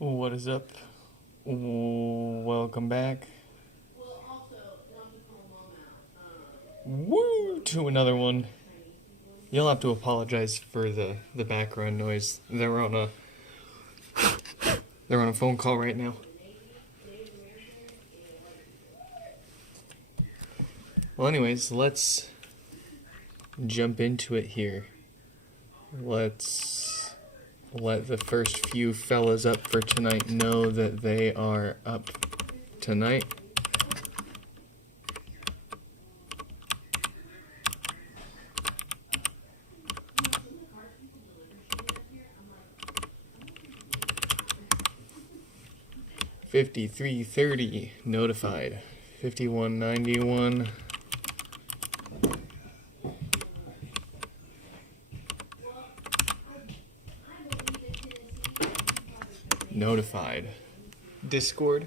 What is up? Welcome back. Woo! To another one. You'll have to apologize for the background noise. They're on a phone call right now. Well, anyways, let's jump into it here. Let's let the first few fellas up for tonight know that they are up tonight. $53.30 notified. $51.91. Notified. Discord.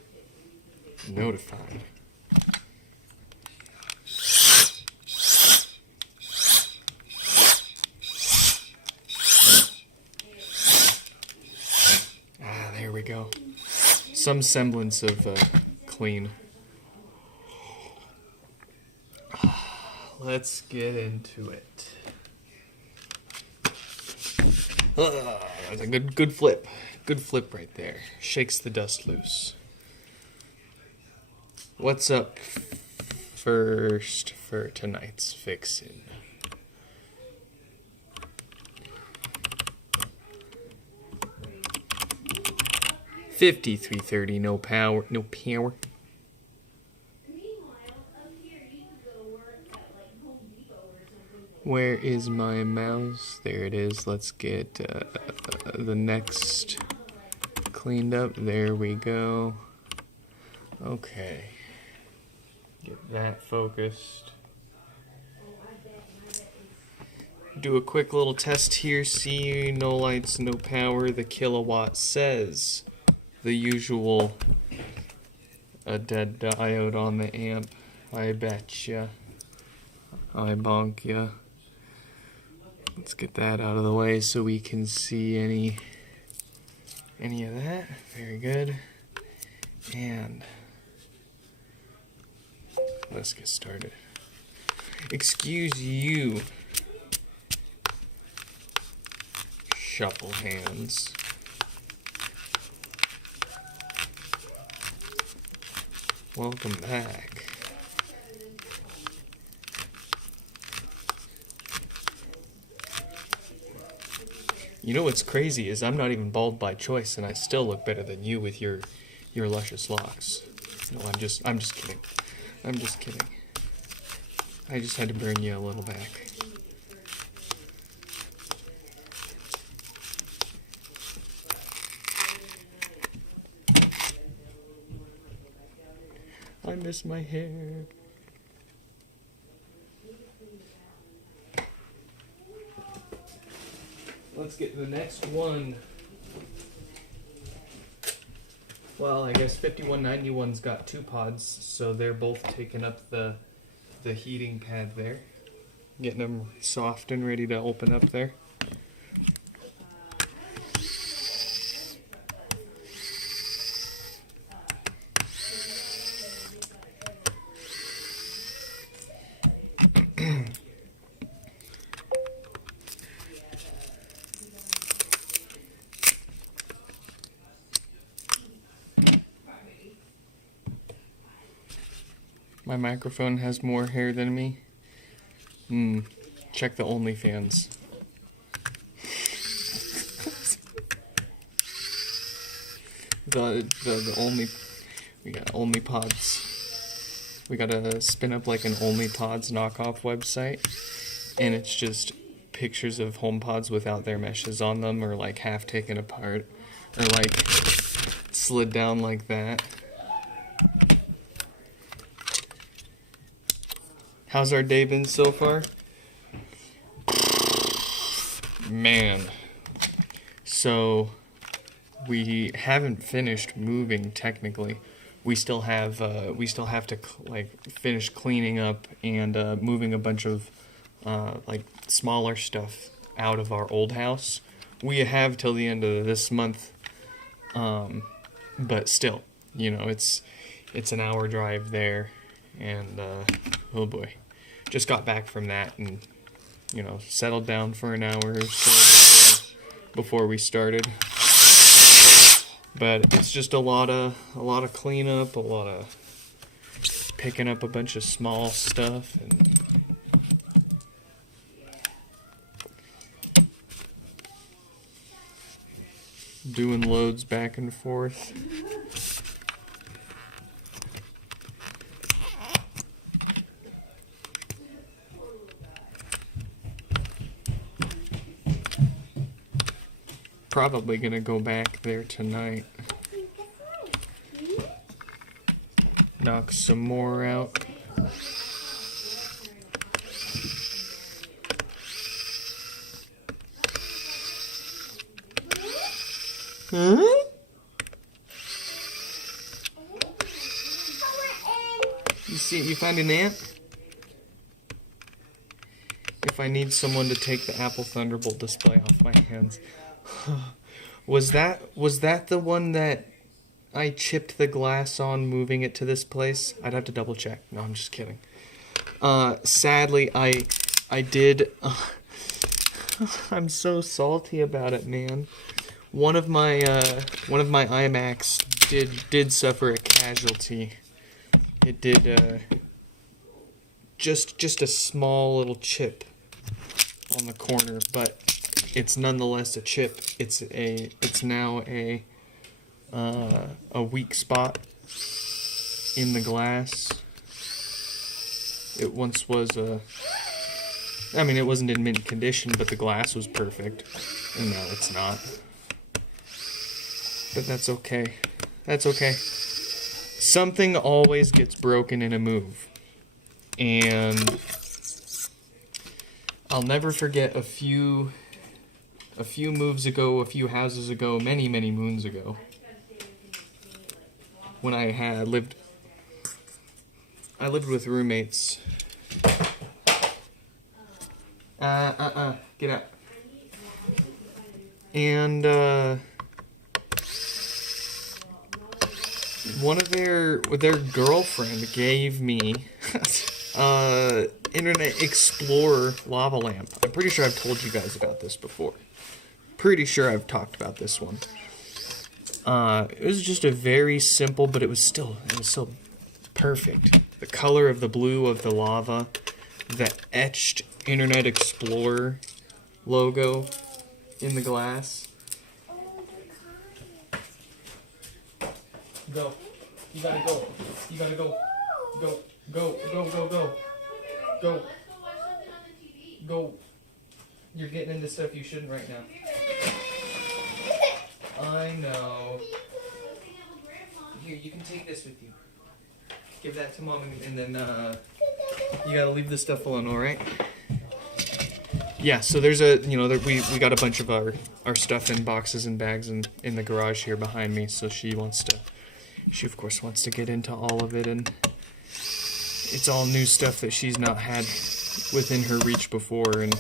Notified. There we go. Some semblance of clean. Let's get into it. That's a good flip. Good flip right there. Shakes the dust loose. What's up first for tonight's fixin'? $53.30, no power. Where is my mouse? There it is. Let's get the next cleaned up. There we go. Okay. Get that focused. Do a quick little test here. See, no lights, no power. The kilowatt says the usual. A dead diode on the amp. I betcha. I bonk ya. Let's get that out of the way so we can see any of that. Very good. And let's get started. Excuse you, shuffle hands. Welcome back. You know what's crazy is I'm not even bald by choice, and I still look better than you with your luscious locks. No, I'm just kidding. I'm just kidding. I just had to bring you a little back. I miss my hair. Let's get the next one. Well, I guess 5191's got two pods, so they're both taking up the heating pad there. Getting them soft and ready to open up there. My microphone has more hair than me. Check the OnlyFans. the only we got OnlyPods. We gotta spin up like an OnlyPods knockoff website, and it's just pictures of HomePods without their meshes on them, or like half taken apart, or like slid down like that. How's our day been so far? Man. So, we haven't finished moving technically. We still have to finish cleaning up and moving a bunch of smaller stuff out of our old house. We have till the end of this month But still, you know, it's an hour drive there, and oh boy, just got back from that, and you know, settled down for an hour or so before we started. But it's just a lot of cleanup, a lot of picking up a bunch of small stuff, and doing loads back and forth. Probably gonna go back there tonight. Knock some more out. Huh? You find an ant? If I need someone to take the Apple Thunderbolt display off my hands. Was that the one that I chipped the glass on moving it to this place? I'd have to double check. No, I'm just kidding. Sadly, I did. I'm so salty about it, man. One of my iMacs did suffer a casualty. It did just a small little chip on the corner, but it's nonetheless a chip. It's now a weak spot in the glass. It once was it wasn't in mint condition, but the glass was perfect, and now it's not. But that's okay. That's okay. Something always gets broken in a move, and I'll never forget a few moves ago, a few houses ago, many moons ago, when I lived with roommates. Get out. And one of their girlfriend gave me Internet Explorer lava lamp. I'm pretty sure I've told you guys about this before. Pretty sure I've talked about this one. It was just a very simple, but it was so perfect. The color of the blue of the lava, the etched Internet Explorer logo in the glass. Go. You gotta go. You gotta go. Go. Go. Go. Go. Go. Go. Go. You're getting into stuff you shouldn't right now. I know. Here, you can take this with you. Give that to Mom, and then you gotta leave this stuff alone, alright? Yeah, so there's we got a bunch of our stuff in boxes and bags in the garage here behind me, so she of course wants to get into all of it, and it's all new stuff that she's not had within her reach before, and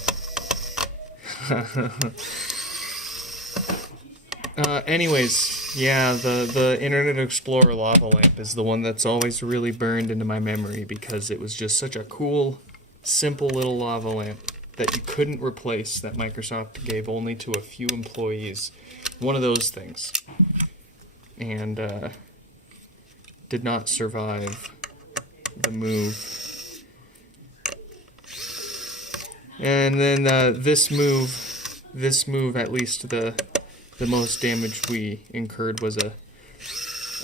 anyways, yeah, the Internet Explorer lava lamp is the one that's always really burned into my memory because it was just such a cool, simple little lava lamp that you couldn't replace, that Microsoft gave only to a few employees. One of those things. And did not survive the move. And then this move, at least the most damage we incurred was a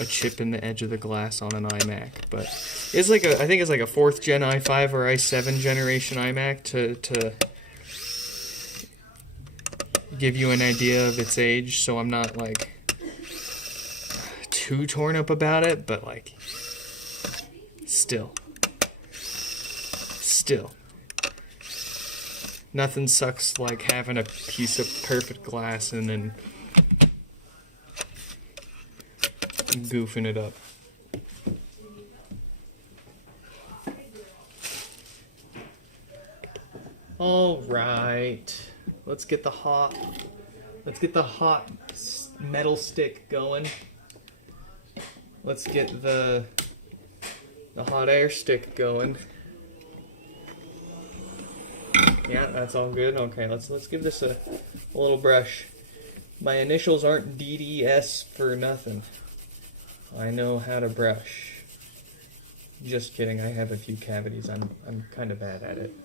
chip in the edge of the glass on an iMac. But it's like I think it's like a 4th gen i5 or i7 generation iMac to give you an idea of its age, so I'm not like too torn up about it, but like still nothing sucks like having a piece of perfect glass and then goofing it up. All right, let's get the hot metal stick going. Let's get the hot air stick going. Yeah, that's all good. Okay, let's give this a little brush. My initials aren't DDS for nothing. I know how to brush. Just kidding, I have a few cavities. I'm kind of bad at it.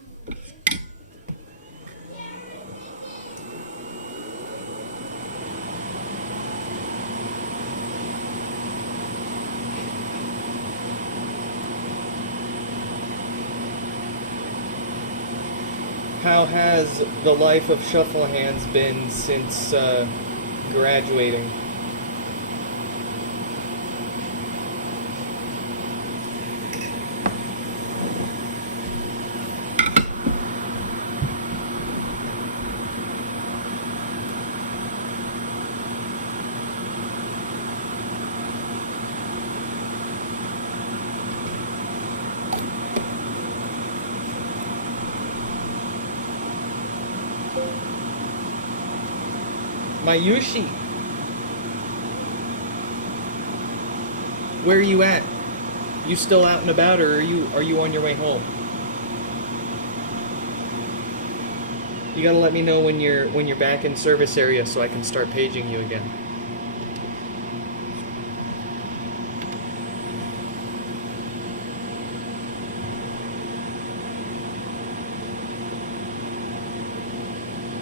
How has the life of Shuffle Hands been since graduating? Mayushi, where are you at? You still out and about, or are you on your way home? You gotta let me know when you're back in service area so I can start paging you again.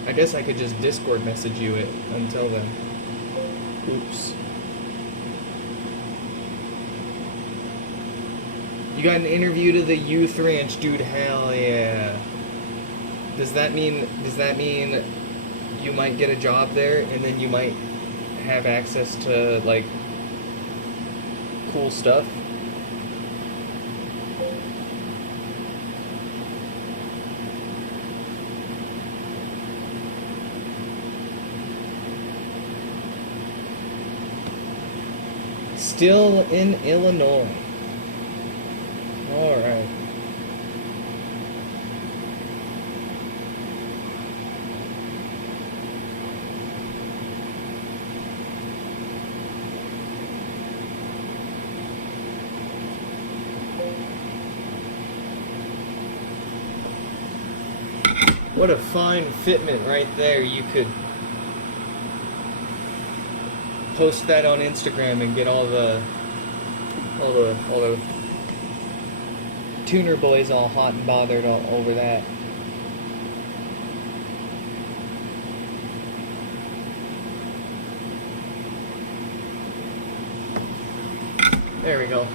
I guess I could just Discord message you it until then. Oops. You got an interview to the youth ranch, dude. Hell yeah. Does that mean you might get a job there and then you might have access to like cool stuff? Still in Illinois. All right. What a fine fitment right there. You could post that on Instagram and get all the tuner boys all hot and bothered all over that. There we go.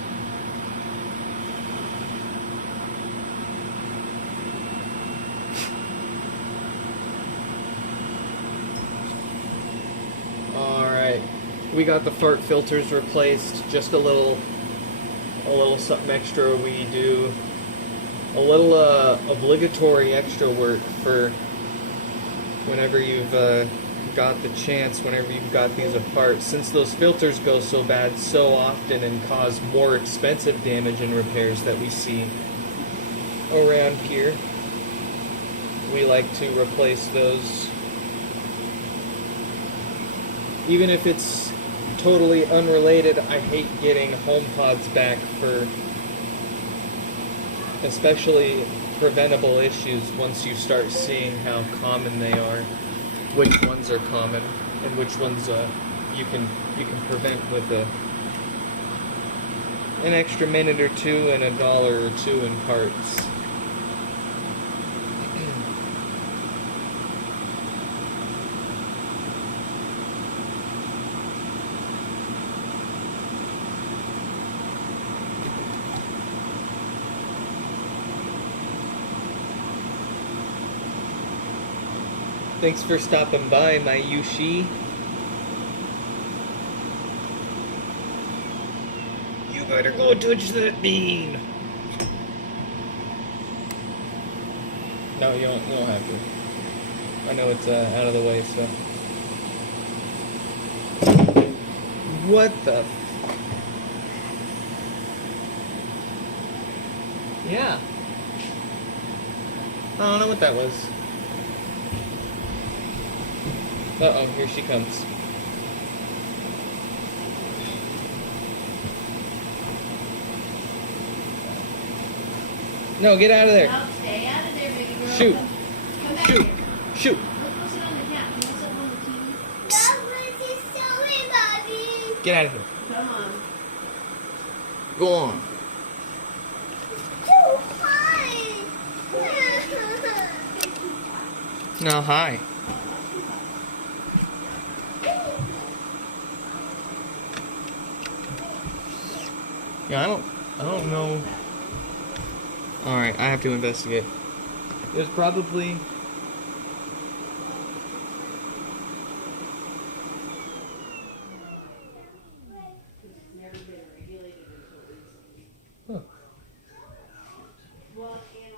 We got the fart filters replaced. Just a little something extra we do. A little obligatory extra work for whenever you've got the chance, whenever you've got these apart. Since those filters go so bad so often and cause more expensive damage and repairs that we see around here, we like to replace those. Even if it's totally unrelated, I hate getting HomePods back for especially preventable issues once you start seeing how common they are, which ones are common, and which ones you can prevent with an extra minute or two and $1 or two in parts. Thanks for stopping by, my Yushi. You better go touch that bean. No, you don't have to. I know it's out of the way, so. What the? Yeah. I don't know what that was. Uh-oh, here she comes. No, get out of there. No, stay out of there, baby girl. Shoot. Come back Shoot. here. Shoot. Let's go sit on the couch. You want to sit on the TV? Get out of here. Come on. Go on. No, hi. Yeah, I don't know. Alright, I have to investigate. There's probably... Huh.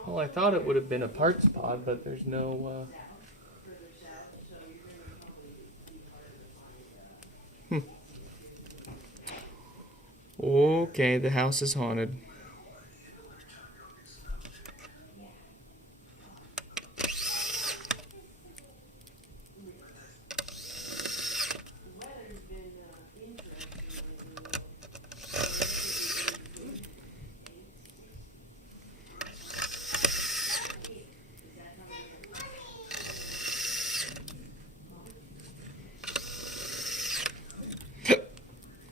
Well, I thought it would have been a parts pod, but there's no, Okay, the house is haunted.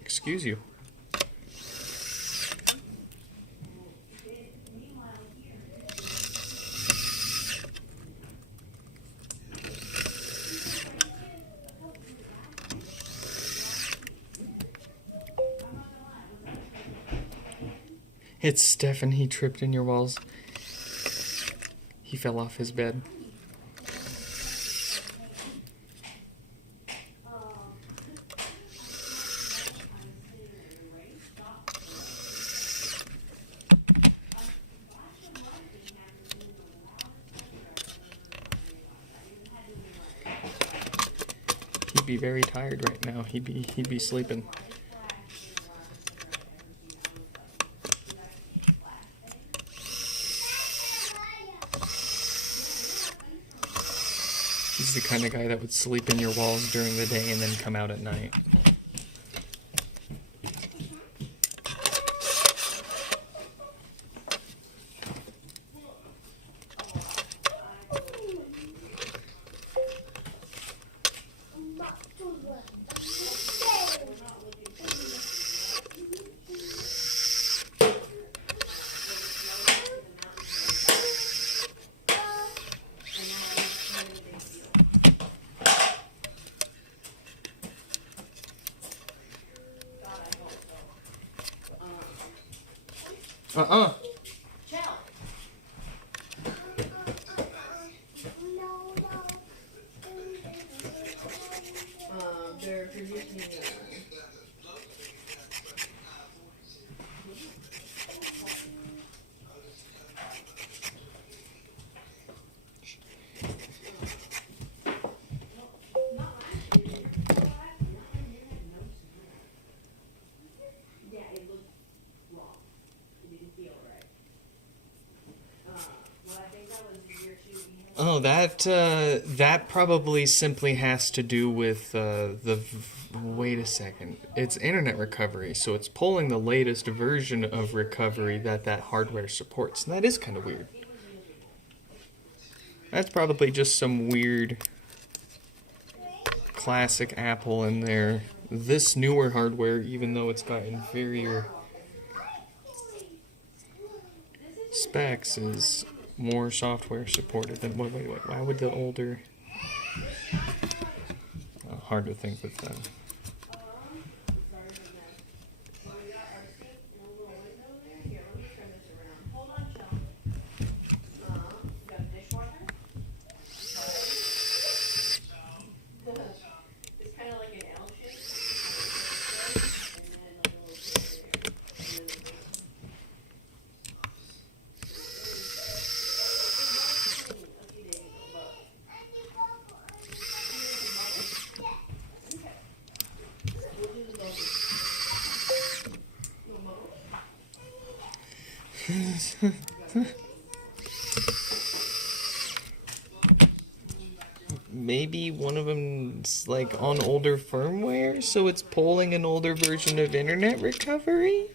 Excuse you. It's Stefan. He tripped in your walls. He fell off his bed. He'd be very tired right now. He'd be sleeping. He's the kind of guy that would sleep in your walls during the day and then come out at night. Uh-uh. They're producing Oh, that probably simply has to do with wait a second. It's internet recovery, so it's pulling the latest version of recovery that hardware supports. And that is kind of weird. That's probably just some weird classic Apple in there. This newer hardware, even though it's got inferior specs, is more software supported than wait, why would the older hard to think with that. Maybe one of them's like on older firmware, so it's pulling an older version of internet recovery?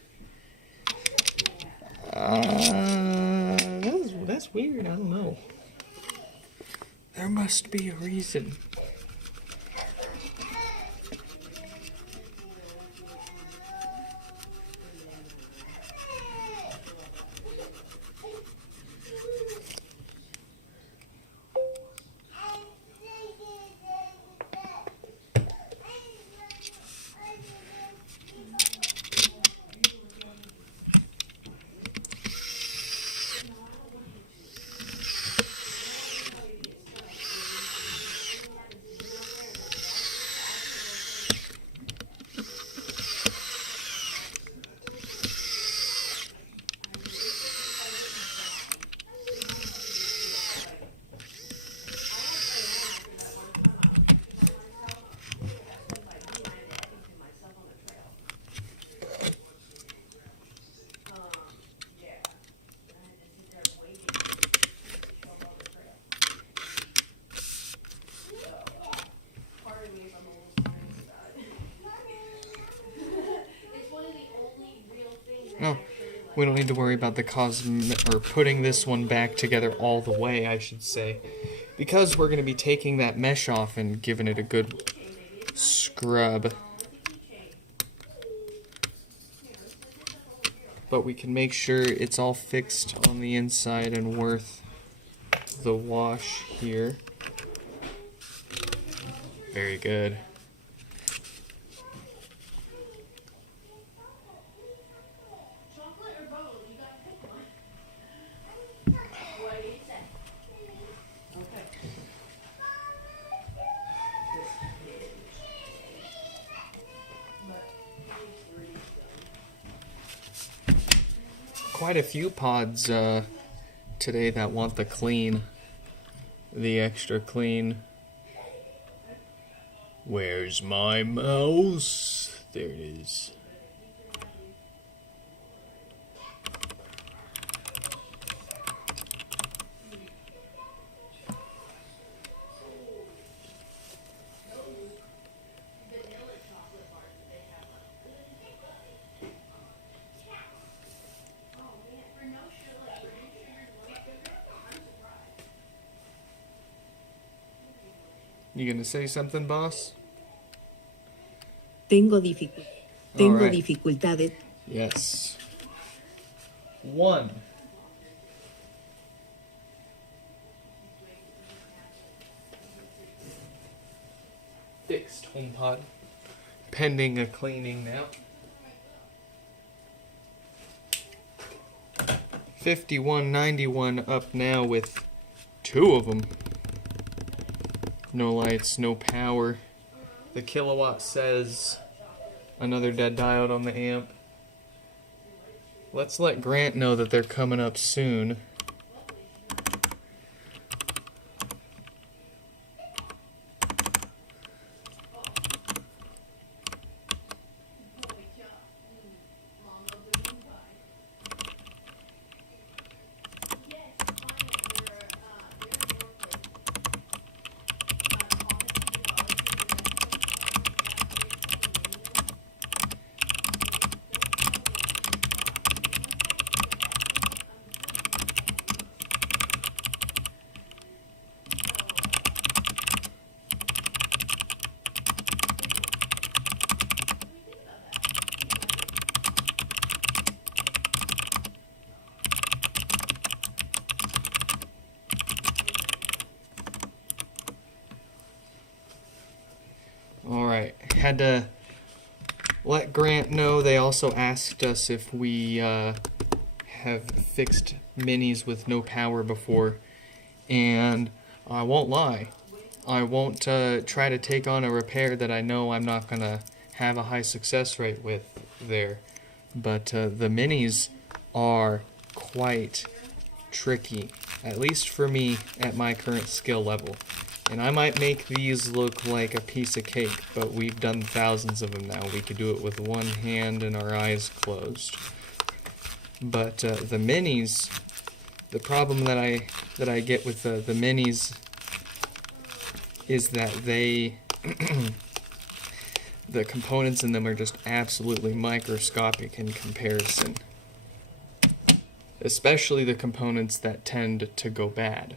That that's weird. I don't know. There must be a reason. No, we don't need to worry about the or putting this one back together all the way, I should say. Because we're going to be taking that mesh off and giving it a good scrub. But we can make sure it's all fixed on the inside and worth the wash here. Very good. Quite a few pods today that want the extra clean. Where's my mouse? There it is. You gonna say something, boss? Tengo All right. dificultades. Yes. 1. Fixed HomePod. Pending a cleaning now. 5191 up now with 2 of them. No lights, no power. The kilowatt says another dead diode on the amp. Let's let Grant know that they're coming up soon. Alright, had to let Grant know. They also asked us if we have fixed minis with no power before, and I won't lie. I won't try to take on a repair that I know I'm not going to have a high success rate with there. But the minis are quite tricky, at least for me at my current skill level. And I might make these look like a piece of cake, but we've done thousands of them now. We could do it with one hand and our eyes closed. But the minis, the problem that I get with the minis is that they, the components in them are just absolutely microscopic in comparison. especially the components that tend to go bad.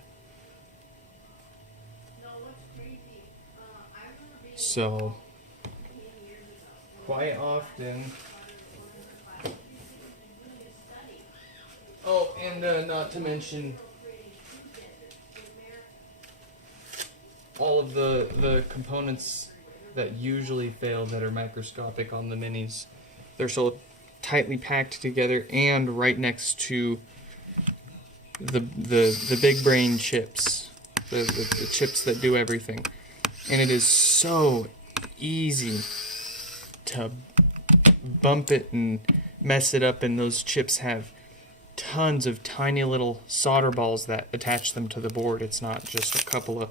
So, quite often... Oh, and not to mention all of the components that usually fail that are microscopic on the minis. They're so tightly packed together and right next to the big brain chips, the chips that do everything. And it is so easy to bump it and mess it up, and those chips have tons of tiny little solder balls that attach them to the board. It's not just a couple of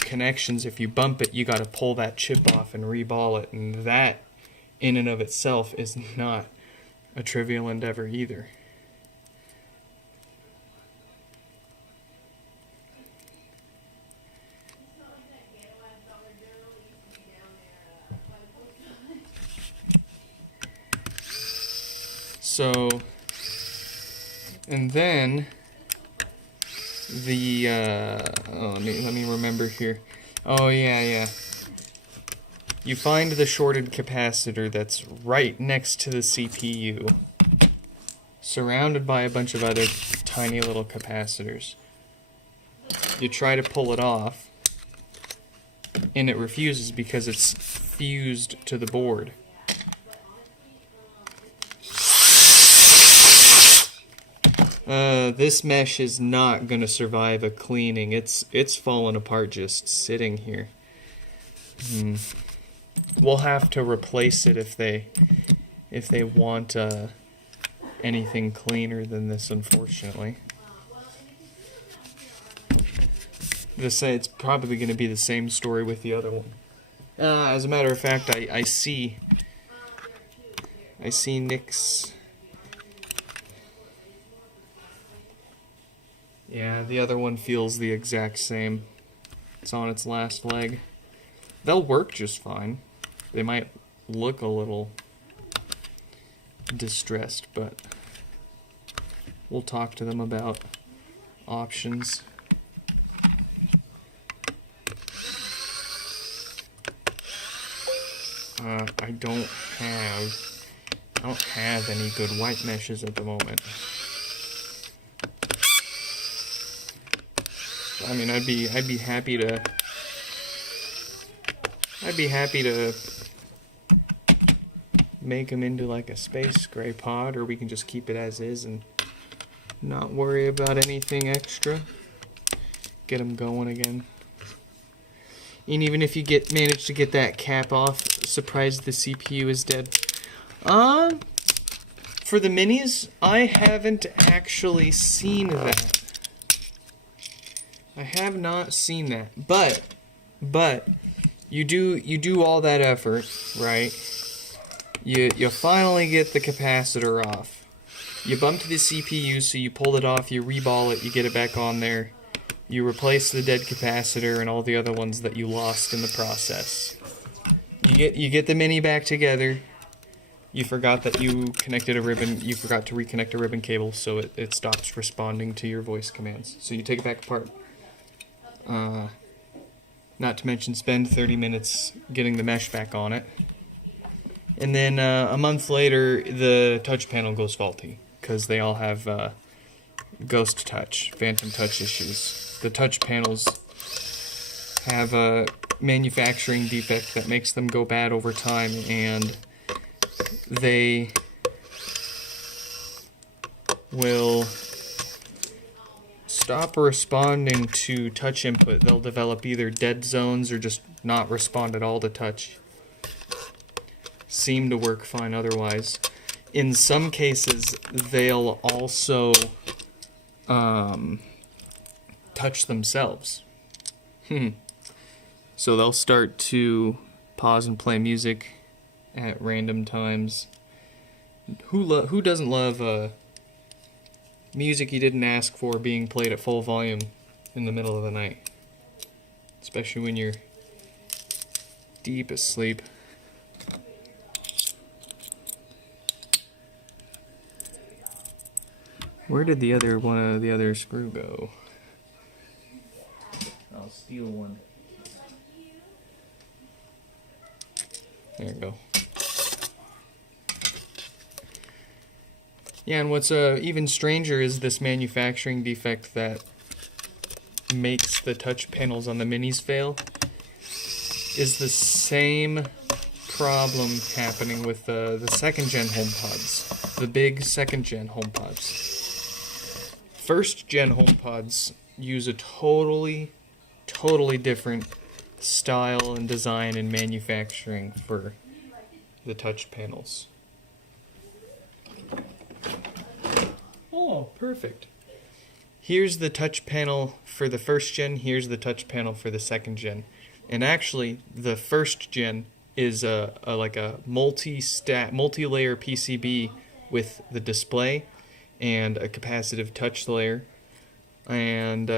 connections. If you bump it, you got to pull that chip off and reball it, and that in and of itself is not a trivial endeavor either. So, and then the let me remember here. Oh yeah. You find the shorted capacitor that's right next to the CPU, surrounded by a bunch of other tiny little capacitors. You try to pull it off, and it refuses because it's fused to the board. This mesh is not gonna survive a cleaning. It's falling apart just sitting here. We'll have to replace it if they want anything cleaner than this, unfortunately. It's probably going to be the same story with the other one. As a matter of fact, I see Nick's. Yeah, the other one feels the exact same. It's on its last leg. They'll work just fine. They might look a little distressed, but we'll talk to them about options. I don't have any good white meshes at the moment. I mean, I'd be happy to make them into like a space gray pod, or we can just keep it as is and not worry about anything extra. Get them going again. And even if you manage to get that cap off, surprised the CPU is dead. For the minis, I haven't actually seen that. I have not seen that. But you do all that effort, right? You finally get the capacitor off. You bumped the CPU, so you pulled it off, you reball it, you get it back on there. You replace the dead capacitor and all the other ones that you lost in the process. You get the mini back together. You forgot that you connected a ribbon. You forgot to reconnect a ribbon cable, so it stops responding to your voice commands. So you take it back apart. Not to mention spend 30 minutes getting the mesh back on it. And then a month later, the touch panel goes faulty because they all have ghost touch, phantom touch issues. The touch panels have a manufacturing defect that makes them go bad over time, and they will stop responding to touch input. They'll develop either dead zones or just not respond at all to touch. Seem to work fine otherwise. In some cases, they'll also touch themselves. So they'll start to pause and play music at random times. Who doesn't love music you didn't ask for being played at full volume in the middle of the night? Especially when you're deep asleep. Where did the other one, the other screw go? I'll steal one. There you go. Yeah, and what's even stranger is this manufacturing defect that makes the touch panels on the minis fail. Is the same problem happening with the second-gen HomePods, the big second-gen HomePods. First-gen HomePods use a totally different style and design and manufacturing for the touch panels. Oh, perfect. Here's the touch panel for the first gen, here's the touch panel for the second gen. And actually, the first gen is like a multi-layer PCB with the display and a capacitive touch layer. And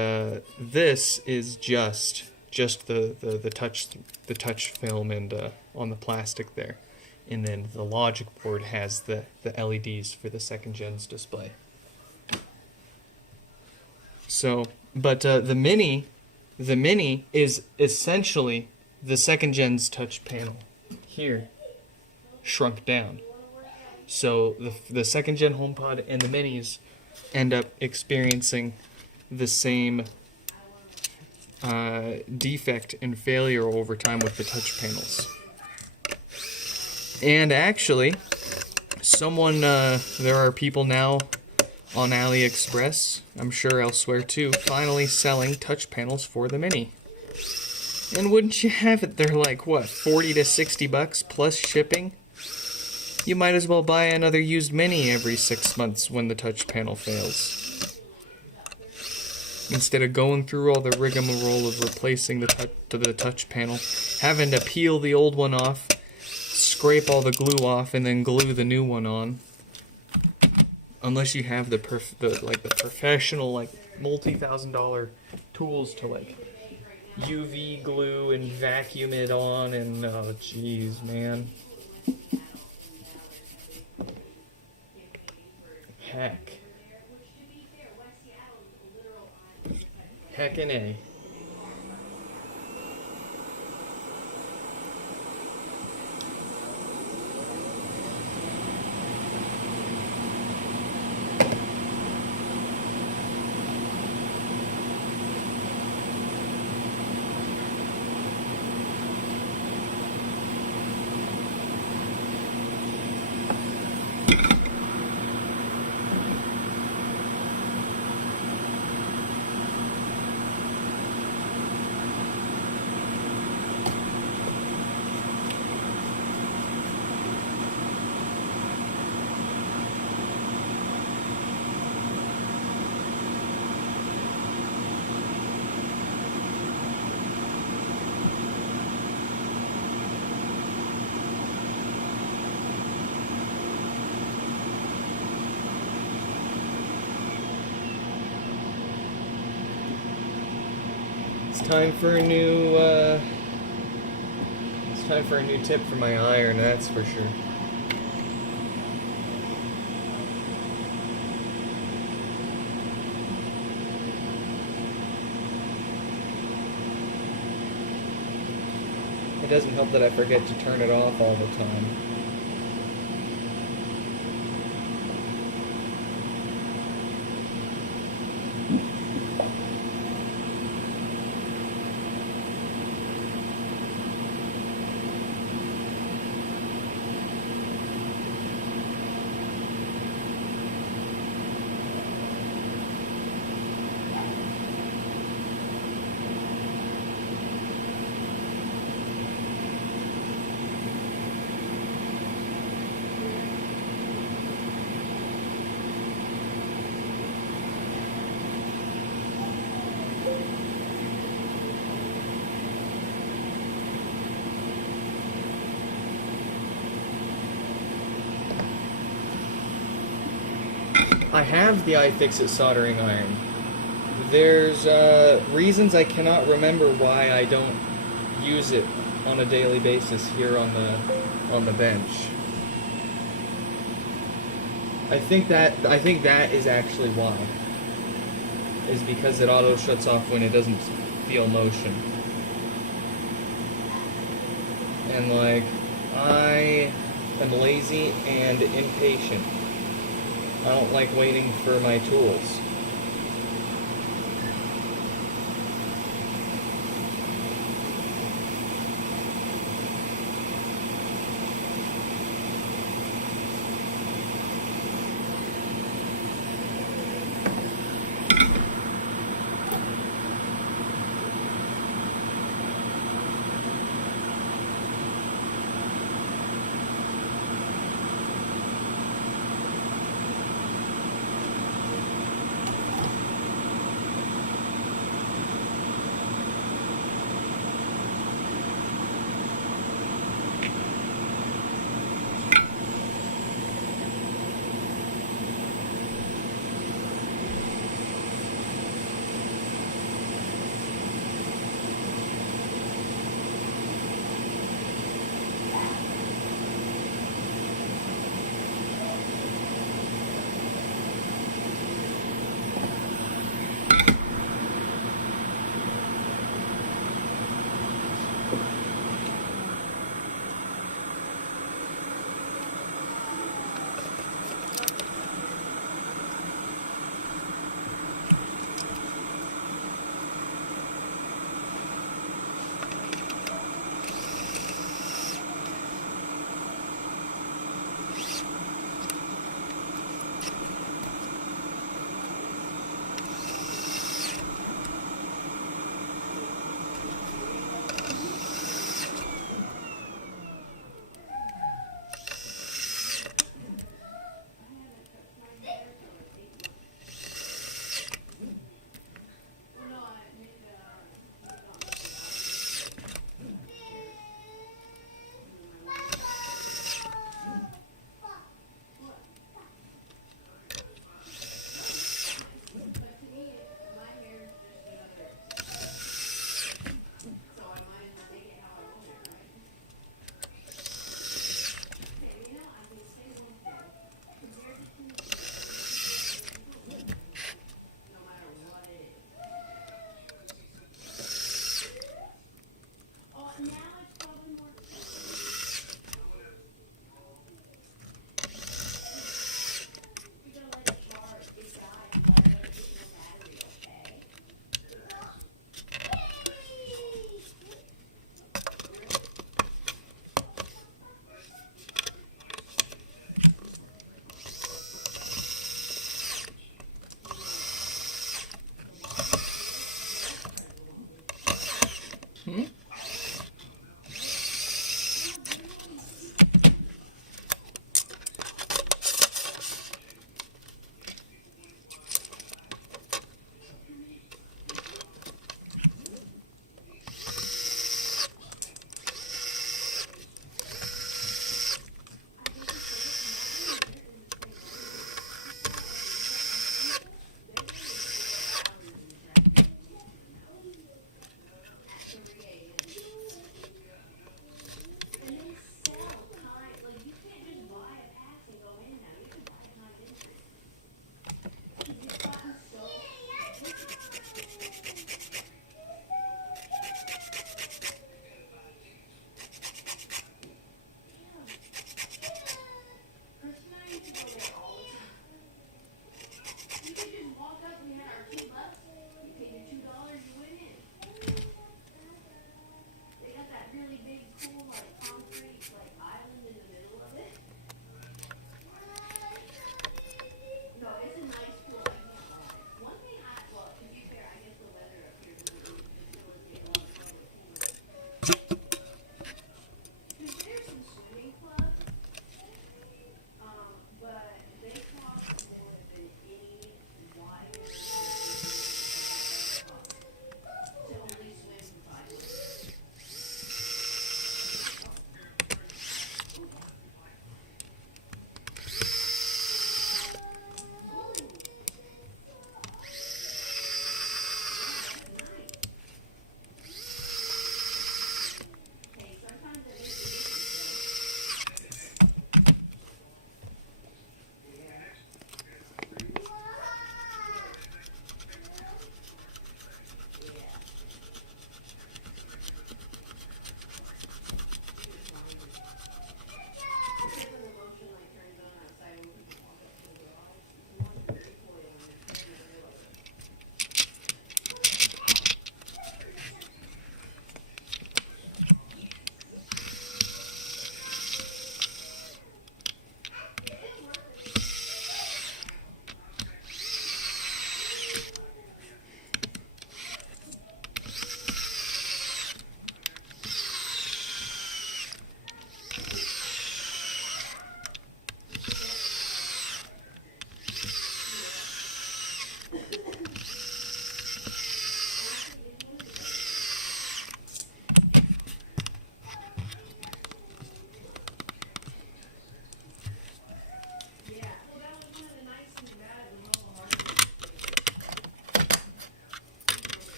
this is just the touch film and on the plastic there. And then the logic board has the LEDs for the second gen's display. So, but the mini is essentially the second gen's touch panel here, shrunk down. So the second gen HomePod and the minis end up experiencing the same defect and failure over time with the touch panels. And actually, there are people now on AliExpress, I'm sure elsewhere too, finally selling touch panels for the Mini. And wouldn't you have it, they're like, what, 40 to 60 bucks plus shipping? You might as well buy another used Mini every 6 months when the touch panel fails. Instead of going through all the rigmarole of replacing the touch panel, having to peel the old one off, scrape all the glue off, and then glue the new one on. Unless you have the professional, like, multi-$1,000 tools to, like, UV glue and vacuum it on, and oh jeez, man. Heckin' A. It's time for a new tip for my iron, that's for sure. It doesn't help that I forget to turn it off all the time. I have the iFixit soldering iron. There's reasons I cannot remember why I don't use it on a daily basis here on the bench. I think that is actually why. Is because it auto shuts off when it doesn't feel motion. And like, I am lazy and impatient. I don't like waiting for my tools.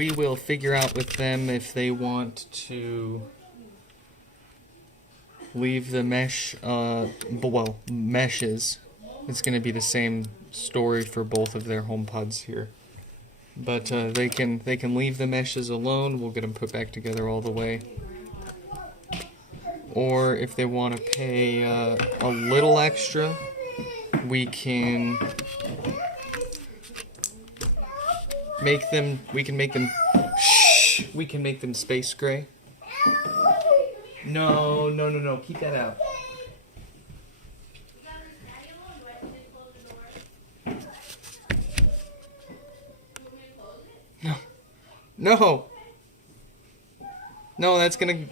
we will figure out with them if they want to leave the mesh, meshes. It's going to be the same story for both of their HomePods here. But they can leave the meshes alone. We'll get them put back together all the way. Or if they want to pay a little extra, we can make them. We can make them. Shh. We can make them space gray. No. Keep that out. No. No, that's gonna.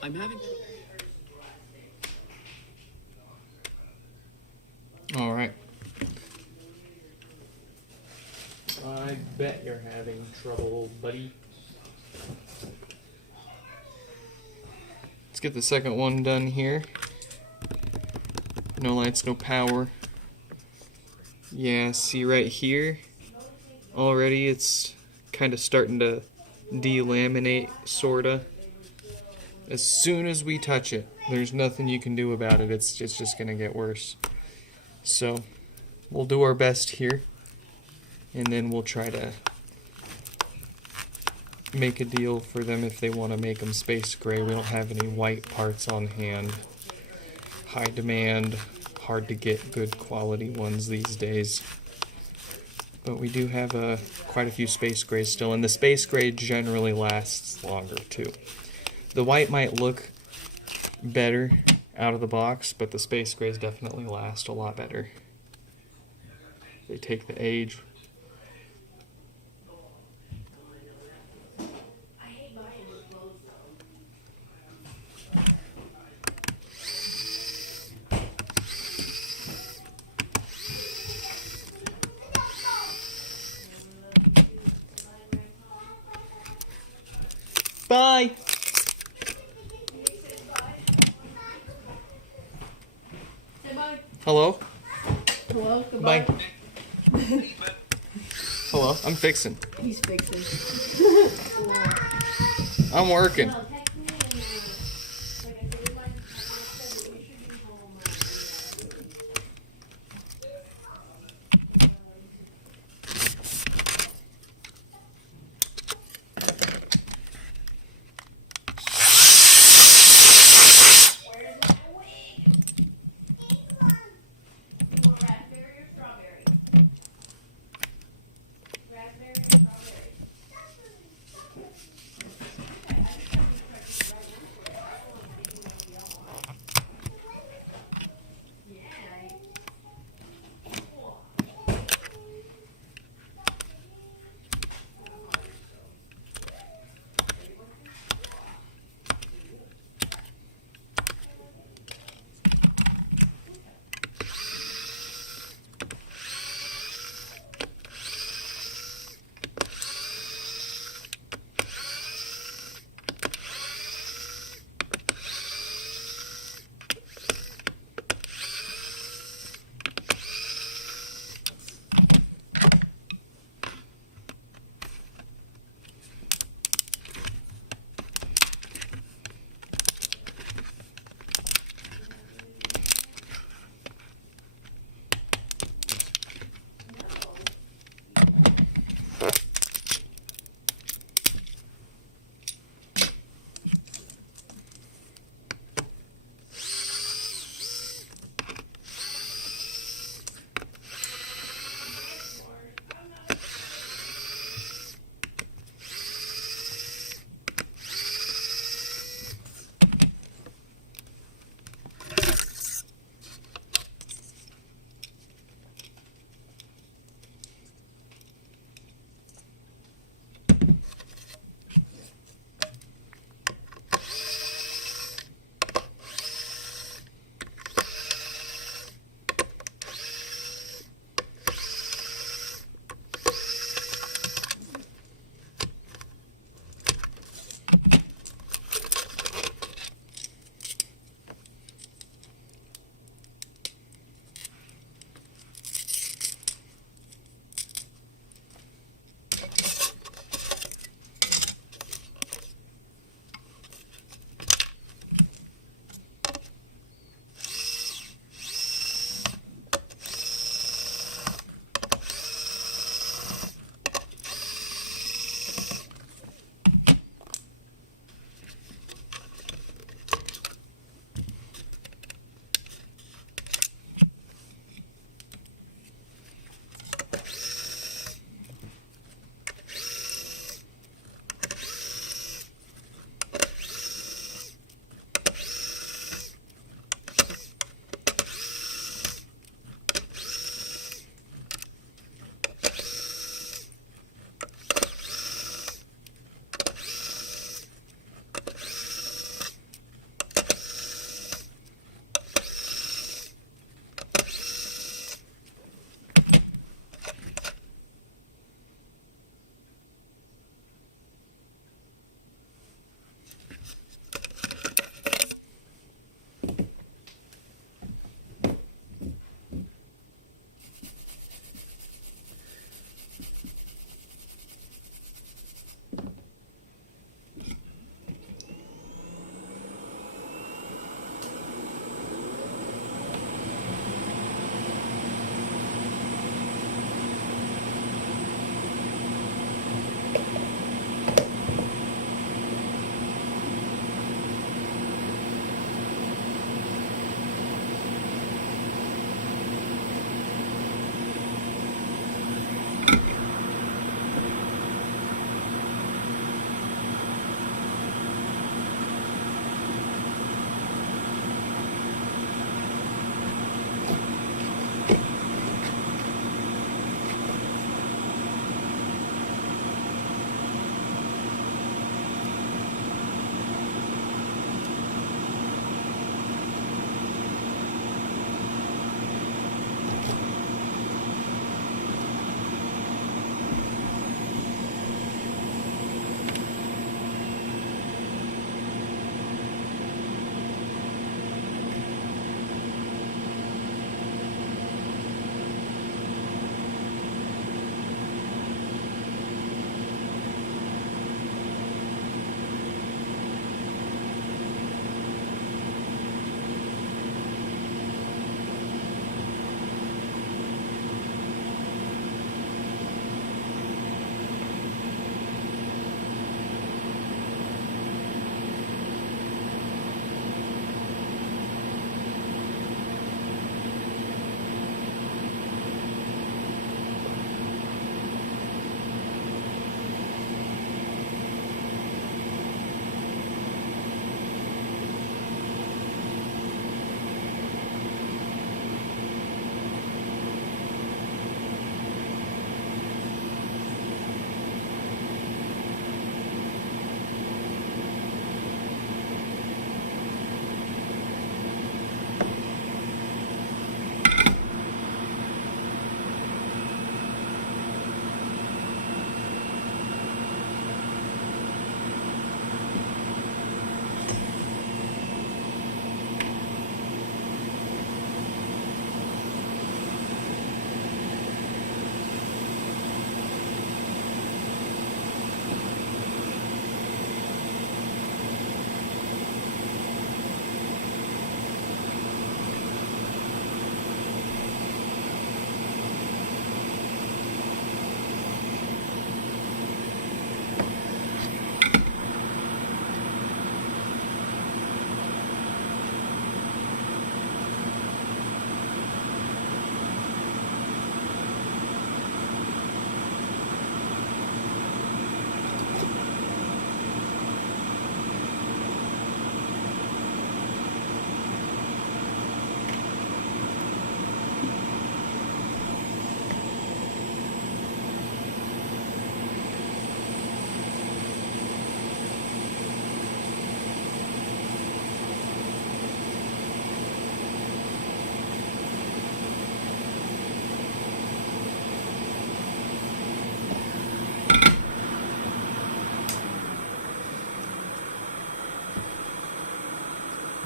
I'm having. All right. I bet you're having trouble, buddy. Let's get the second one done here. No lights, no power. Yeah, see right here? Already it's kind of starting to delaminate, sorta. As soon as we touch it, there's nothing you can do about it. It's just gonna get worse. So, we'll do our best here, and then we'll try to make a deal for them if they want to make them space gray. We don't have any white parts on hand. High demand, hard to get good quality ones these days. But we do have quite a few space grays still, and the space gray generally lasts longer too. The white might look better out of the box, but the space grays definitely last a lot better. They take the age. Bye! Hello? Hello, goodbye. Bye. Hello, I'm fixing. He's fixing. I'm working.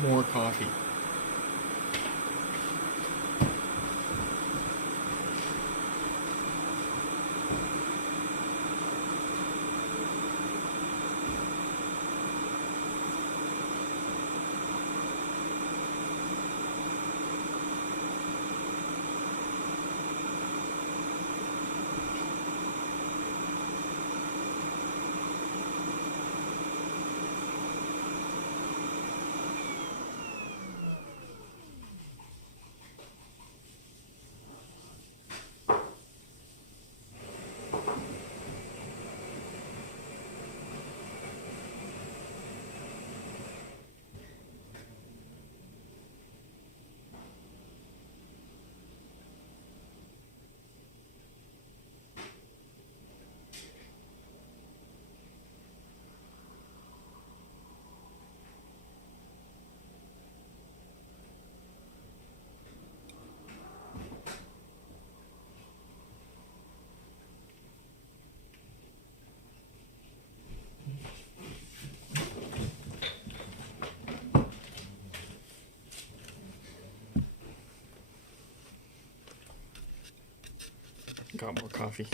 more coffee. Got more coffee.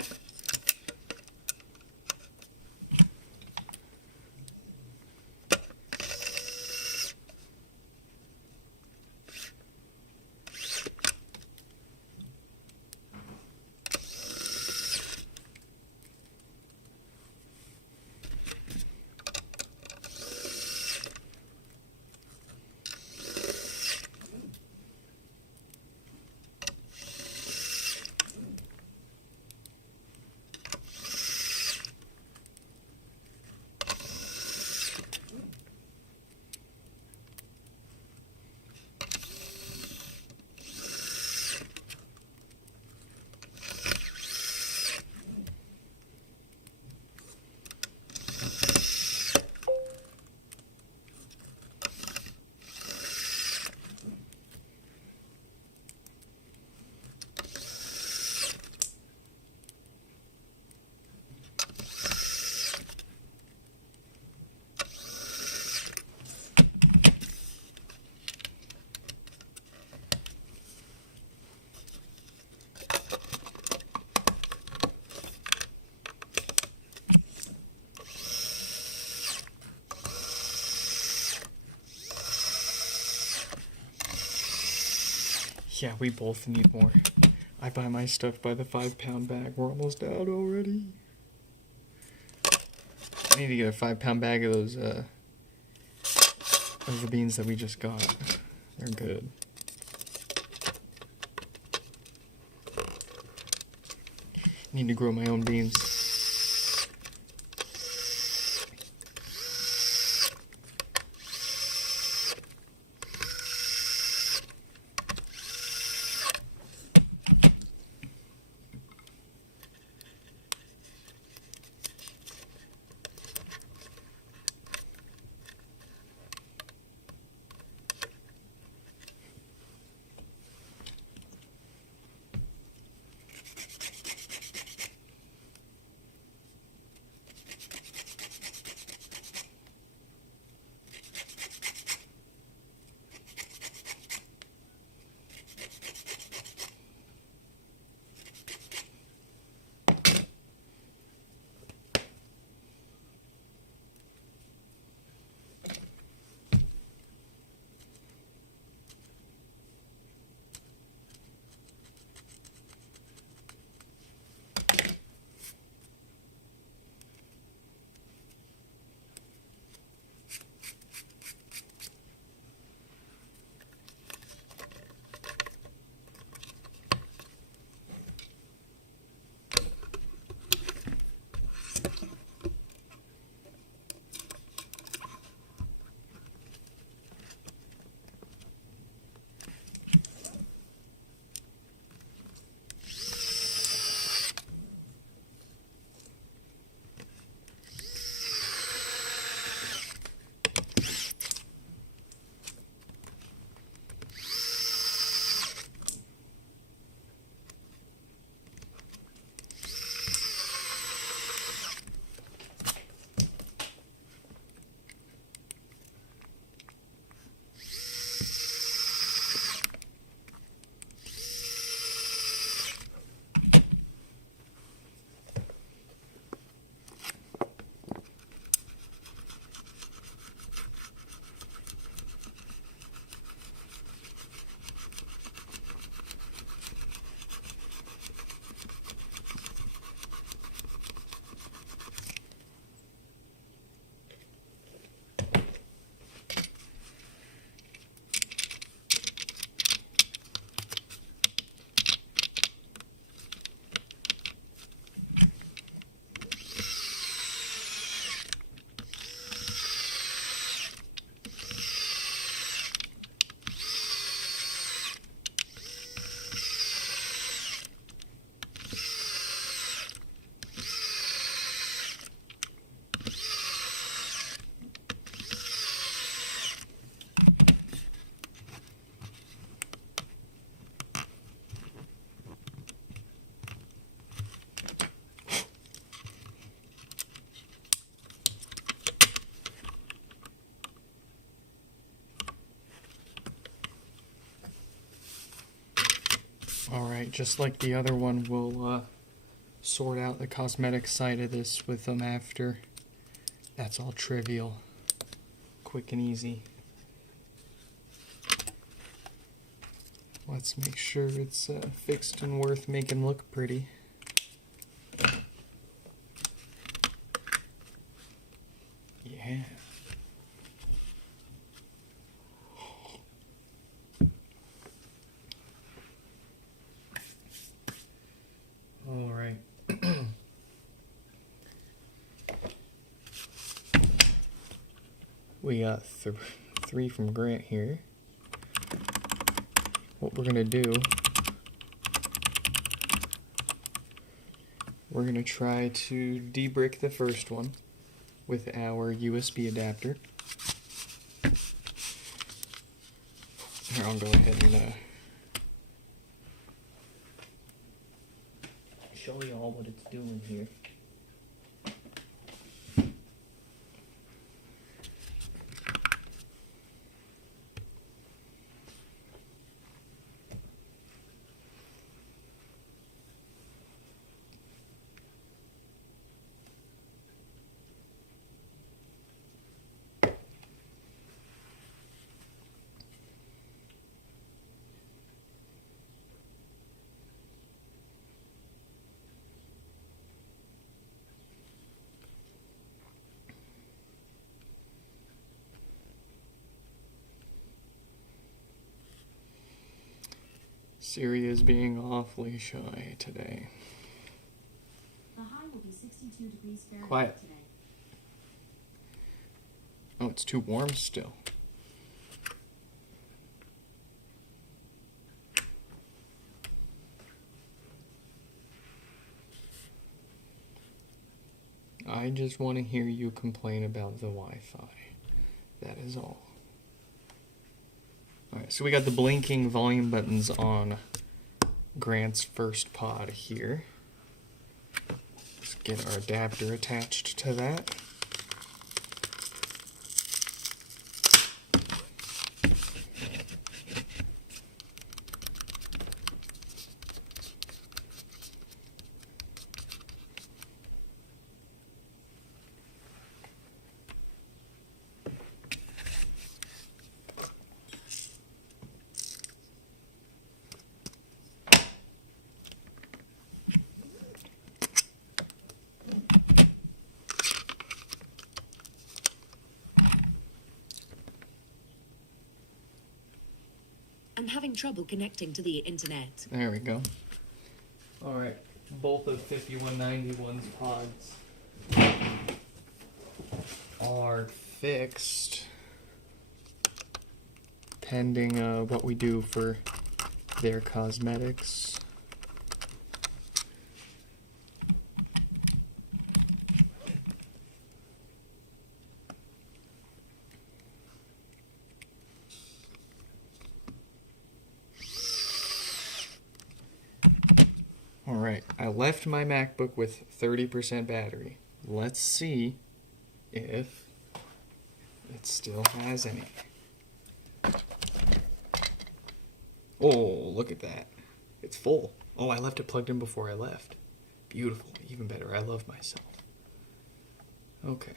Yeah, we both need more. I buy my stuff by the 5-pound bag. We're almost out already. I need to get a 5-pound bag of those the beans that we just got. They're good. Need to grow my own beans. Alright, just like the other one, we'll sort out the cosmetic side of this with them after. That's all trivial. Quick and easy. Let's make sure it's fixed and worth making look pretty. Yeah. All right. We got three from Grant here. What we're gonna do, we're gonna try to de-brick the first one with our USB adapter. Here, I'll go ahead and show you all what it's doing here. Siri is being awfully shy today. The high will be 62 degrees Fahrenheit Quiet. today. Oh, it's too warm still. I just want to hear you complain about the Wi-Fi. That is all. Alright, so we got the blinking volume buttons on Grant's first pod here. Let's get our adapter attached to that. I'm having trouble connecting to the internet. There we go. Alright, both of 5191's pods are fixed, pending what we do for their cosmetics. Alright, I left my MacBook with 30% battery. Let's see if it still has any. Oh, look at that. It's full. Oh, I left it plugged in before I left. Beautiful. Even better. I love myself. Okay.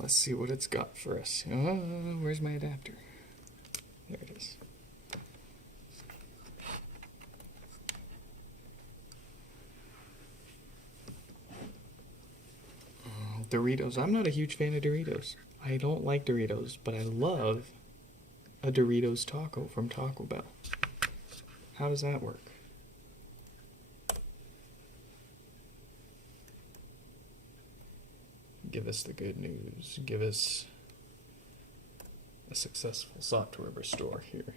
Let's see what it's got for us. Oh, where's my adapter? There it is. Doritos. I'm not a huge fan of Doritos. I don't like Doritos, but I love a Doritos taco from Taco Bell. How does that work? Give us the good news. Give us a successful software restore here.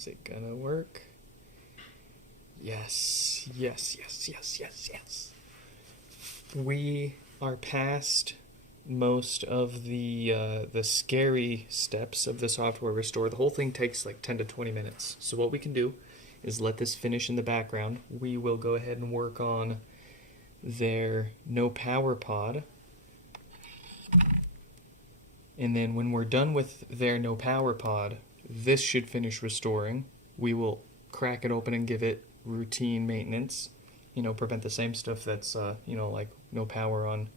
Is it gonna work? Yes, yes, yes, yes, yes, yes. We are past most of the scary steps of the software restore. The whole thing takes like 10 to 20 minutes. So what we can do is let this finish in the background. We will go ahead and work on their no power pod. And then when we're done with their no power pod, this should finish restoring. We will crack it open and give it routine maintenance. You know, prevent the same stuff that's, like no power on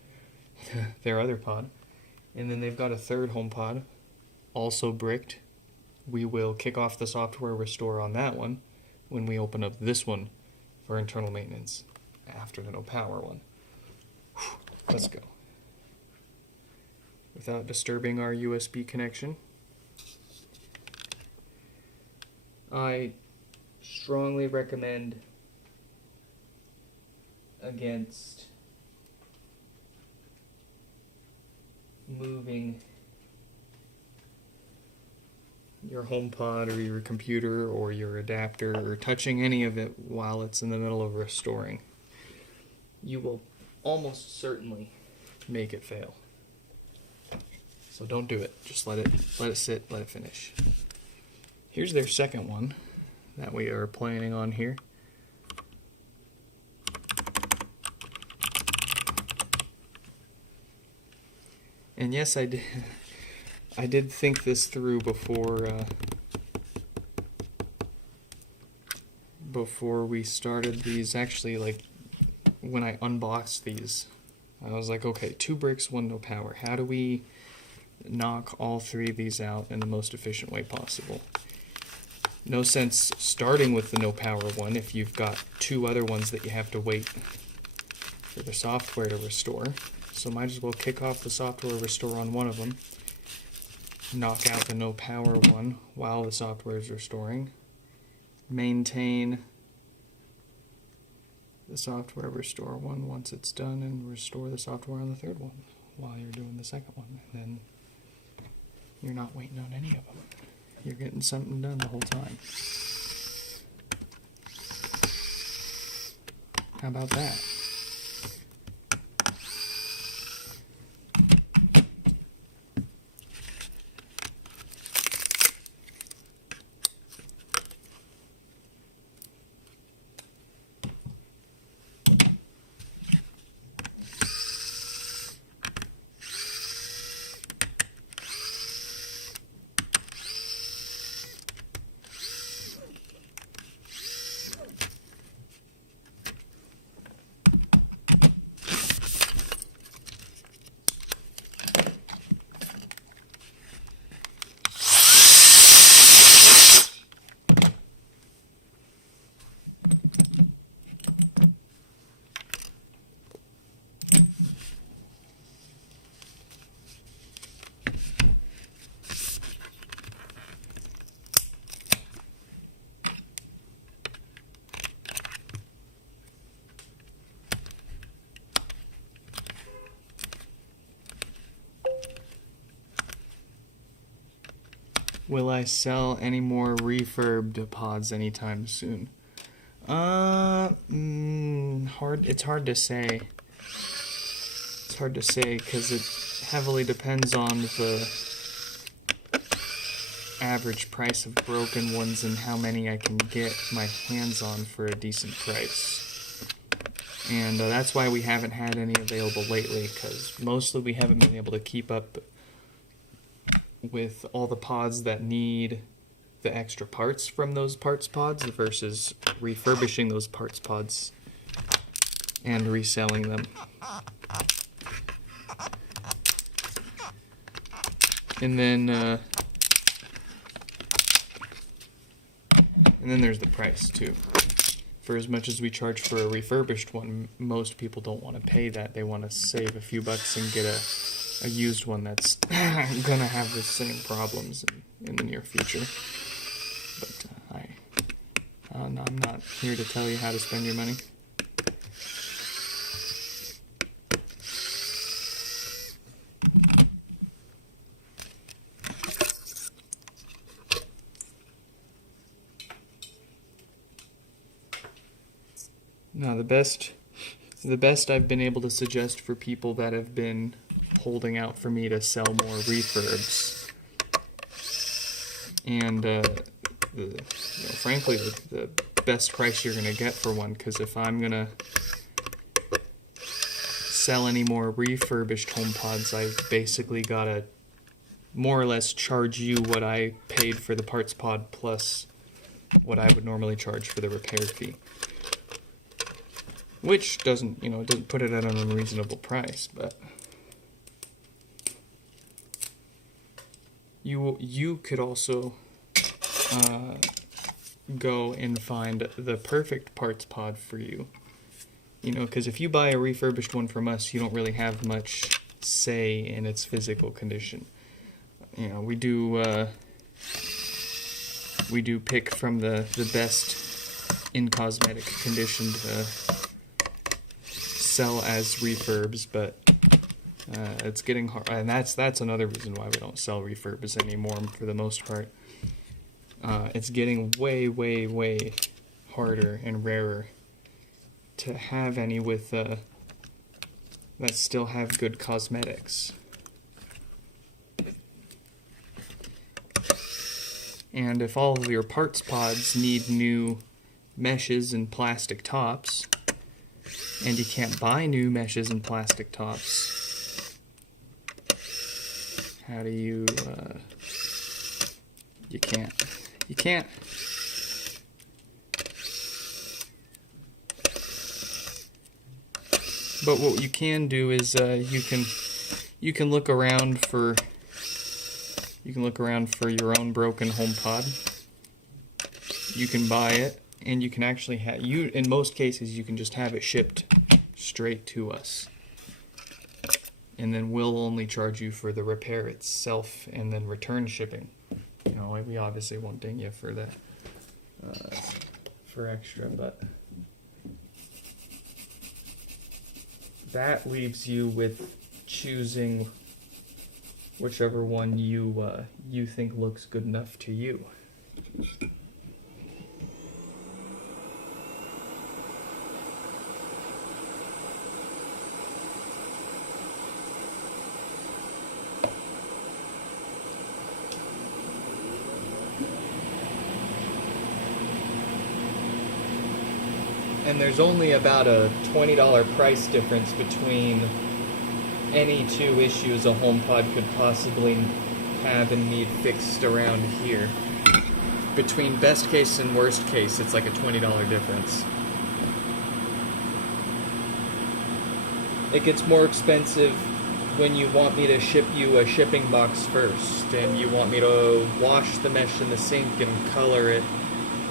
their other pod. And then they've got a third HomePod, also bricked. We will kick off the software restore on that one when we open up this one for internal maintenance after the no power one. Let's go. Without disturbing our USB connection. I strongly recommend against moving your HomePod or your computer or your adapter or touching any of it while it's in the middle of restoring. You will almost certainly make it fail. So don't do it. Just let it sit, let it finish. Here's their second one that we are planning on here. And yes, I did think this through before we started these. Actually, like when I unboxed these, I was like, okay, 2 bricks, 1 no power. How do we knock all 3 of these out in the most efficient way possible? No sense starting with the no power one if you've got 2 other ones that you have to wait for the software to restore. So might as well kick off the software restore on one of them, knock out the no power one while the software is restoring, maintain the software restore one once it's done, and restore the software on the third one while you're doing the second one. And then you're not waiting on any of them. You're getting something done the whole time. How about that? Will I sell any more refurbed pods anytime soon? Hard. It's hard to say. It's hard to say because it heavily depends on the average price of broken ones and how many I can get my hands on for a decent price. And that's why we haven't had any available lately, because mostly we haven't been able to keep up with all the pods that need the extra parts from those parts pods versus refurbishing those parts pods and reselling them. And then there's the price too. For as much as we charge for a refurbished one, most people don't want to pay that. They want to save a few bucks and get a used one that's gonna have the same problems in the near future. But I'm not here to tell you how to spend your money. No, the best I've been able to suggest for people that have been holding out for me to sell more refurbs, and frankly, the best price you're gonna get for one, because if I'm gonna sell any more refurbished HomePods, I've basically gotta more or less charge you what I paid for the parts pod plus what I would normally charge for the repair fee. Which doesn't put it at an unreasonable price, but you could also go and find the perfect parts pod for you. Because if you buy a refurbished one from us, you don't really have much say in its physical condition. We do pick from the best in cosmetic condition to sell as refurbs, but it's getting hard, and that's another reason why we don't sell refurbs anymore for the most part. It's getting way, way, way harder and rarer to have any with that still have good cosmetics. And if all of your parts pods need new meshes and plastic tops, and you can't buy new meshes and plastic tops, how do you, you can't. But what you can do is you can look around for your own broken HomePod. You can buy it, and you can actually in most cases you can just have it shipped straight to us, and then we'll only charge you for the repair itself and then return shipping. We obviously won't ding you for that for extra, but that leaves you with choosing whichever one you think looks good enough to you. And there's only about a $20 price difference between any two issues a HomePod could possibly have and need fixed around here. Between best case and worst case, it's like a $20 difference. It gets more expensive when you want me to ship you a shipping box first, and you want me to wash the mesh in the sink and color it,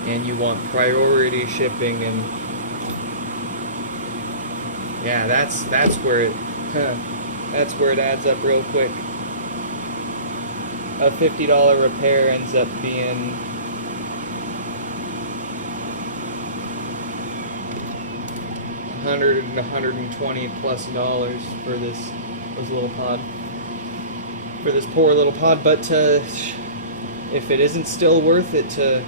and you want priority shipping, and yeah, that's where it adds up real quick. A $50 repair ends up being $100 and $120 plus for this little pod, for this poor little pod. But if it isn't still worth it to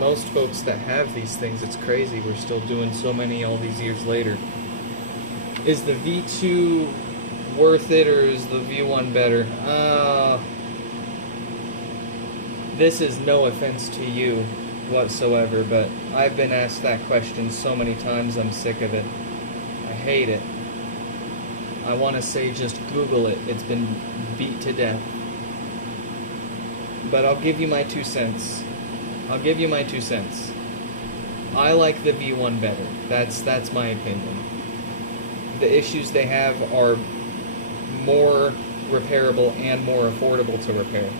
most folks that have these things, it's crazy we're still doing so many all these years later. Is the V2 worth it, or is the V1 better? This is no offense to you whatsoever, but I've been asked that question so many times, I'm sick of it. I hate it. I want to say just Google it. It's been beat to death. But I'll give you my 2 cents. I like the V1 better. That's my opinion. The issues they have are more repairable and more affordable to repair.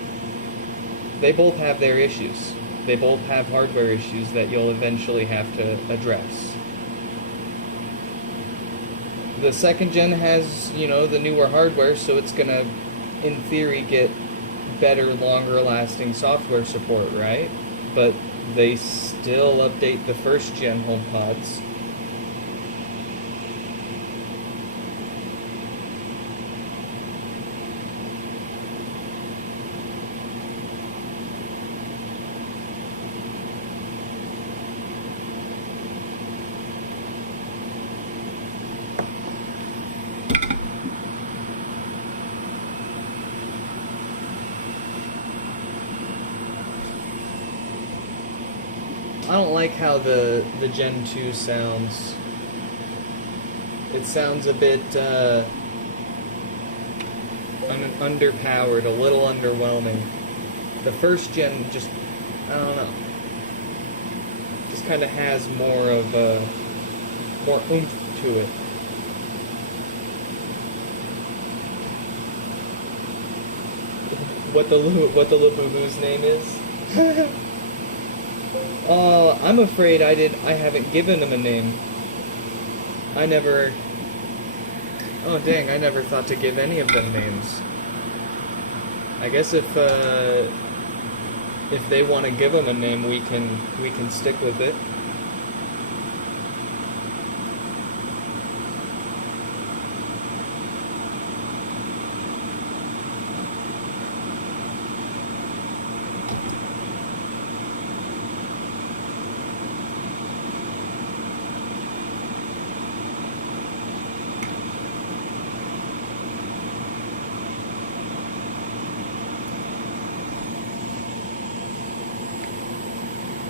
They both have their issues. They both have hardware issues that you'll eventually have to address. The second gen has, the newer hardware, so it's gonna, in theory, get better, longer lasting software support, right? But they still update the first gen HomePods. I don't like how the Gen 2 sounds. It sounds a bit underpowered, a little underwhelming. The first gen just, I don't know, just kind of has more of more oomph to it. What the Labubu's name is? I'm afraid I haven't given him a name. I never. Oh dang! I never thought to give any of them names. I guess if they want to give him a name, we can stick with it.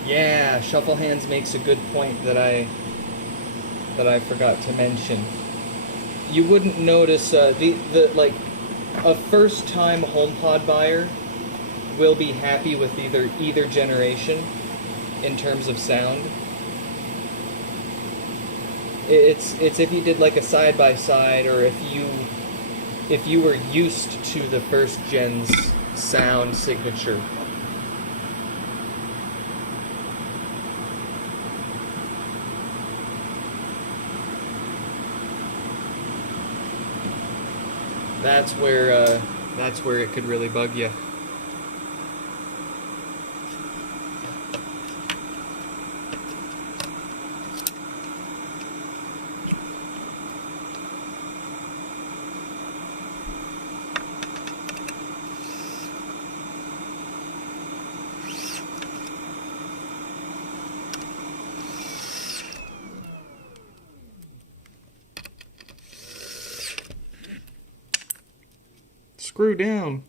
Yeah, Shuffle Hands makes a good point that I forgot to mention. You wouldn't notice the like a first-time HomePod buyer will be happy with either generation in terms of sound. It's if you did like a side by side, or if you were used to the first gen's sound signature. That's where it could really bug you. Screw down.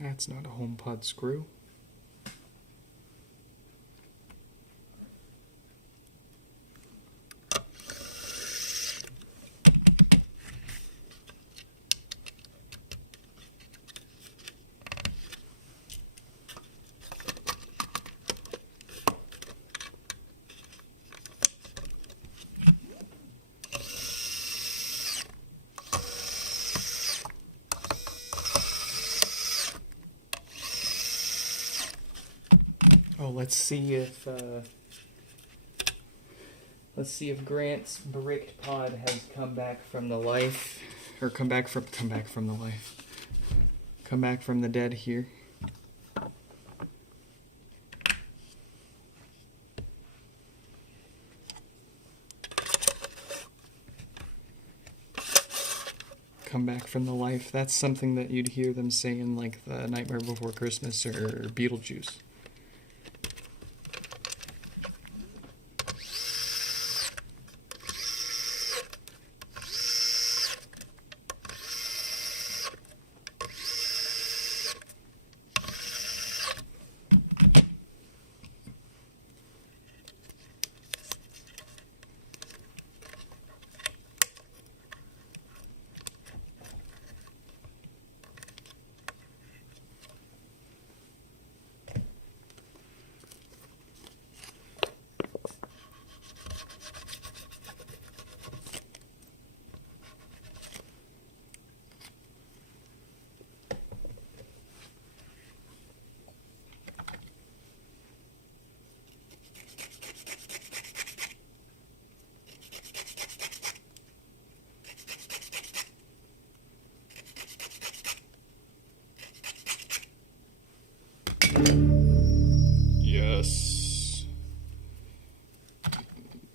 That's not a HomePod screw. Oh, let's see if Grant's bricked pod has come back from the life, or come back from the dead here. Come back from the life. That's something that you'd hear them say in like the Nightmare Before Christmas or Beetlejuice.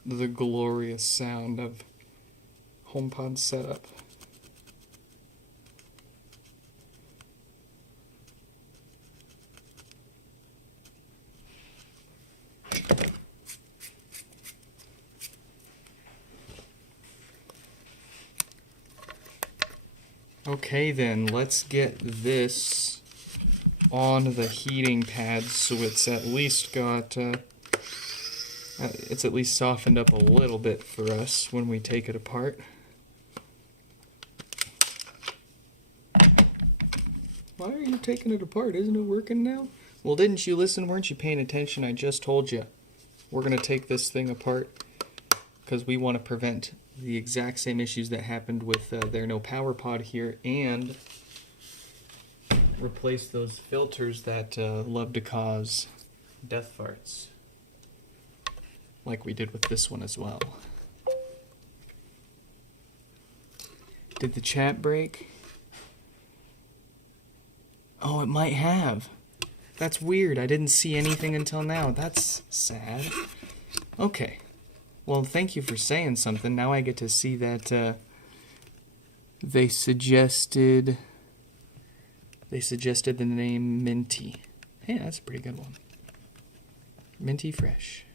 the glorious sound of HomePod setup. Okay then, let's get this on the heating pad so it's at least got, it's at least softened up a little bit for us when we take it apart. Why are you taking it apart? Isn't it working now? Well, didn't you listen? Weren't you paying attention? I just told you. We're going to take this thing apart because we want to prevent the exact same issues that happened with their no power pod here, and replace those filters that love to cause death farts, like we did with this one as well. Did the chat break? Oh, it might have. That's weird. I didn't see anything until now. That's sad. Okay. Well, thank you for saying something. Now I get to see that they suggested the name Minty. Hey, that's a pretty good one. Minty Fresh.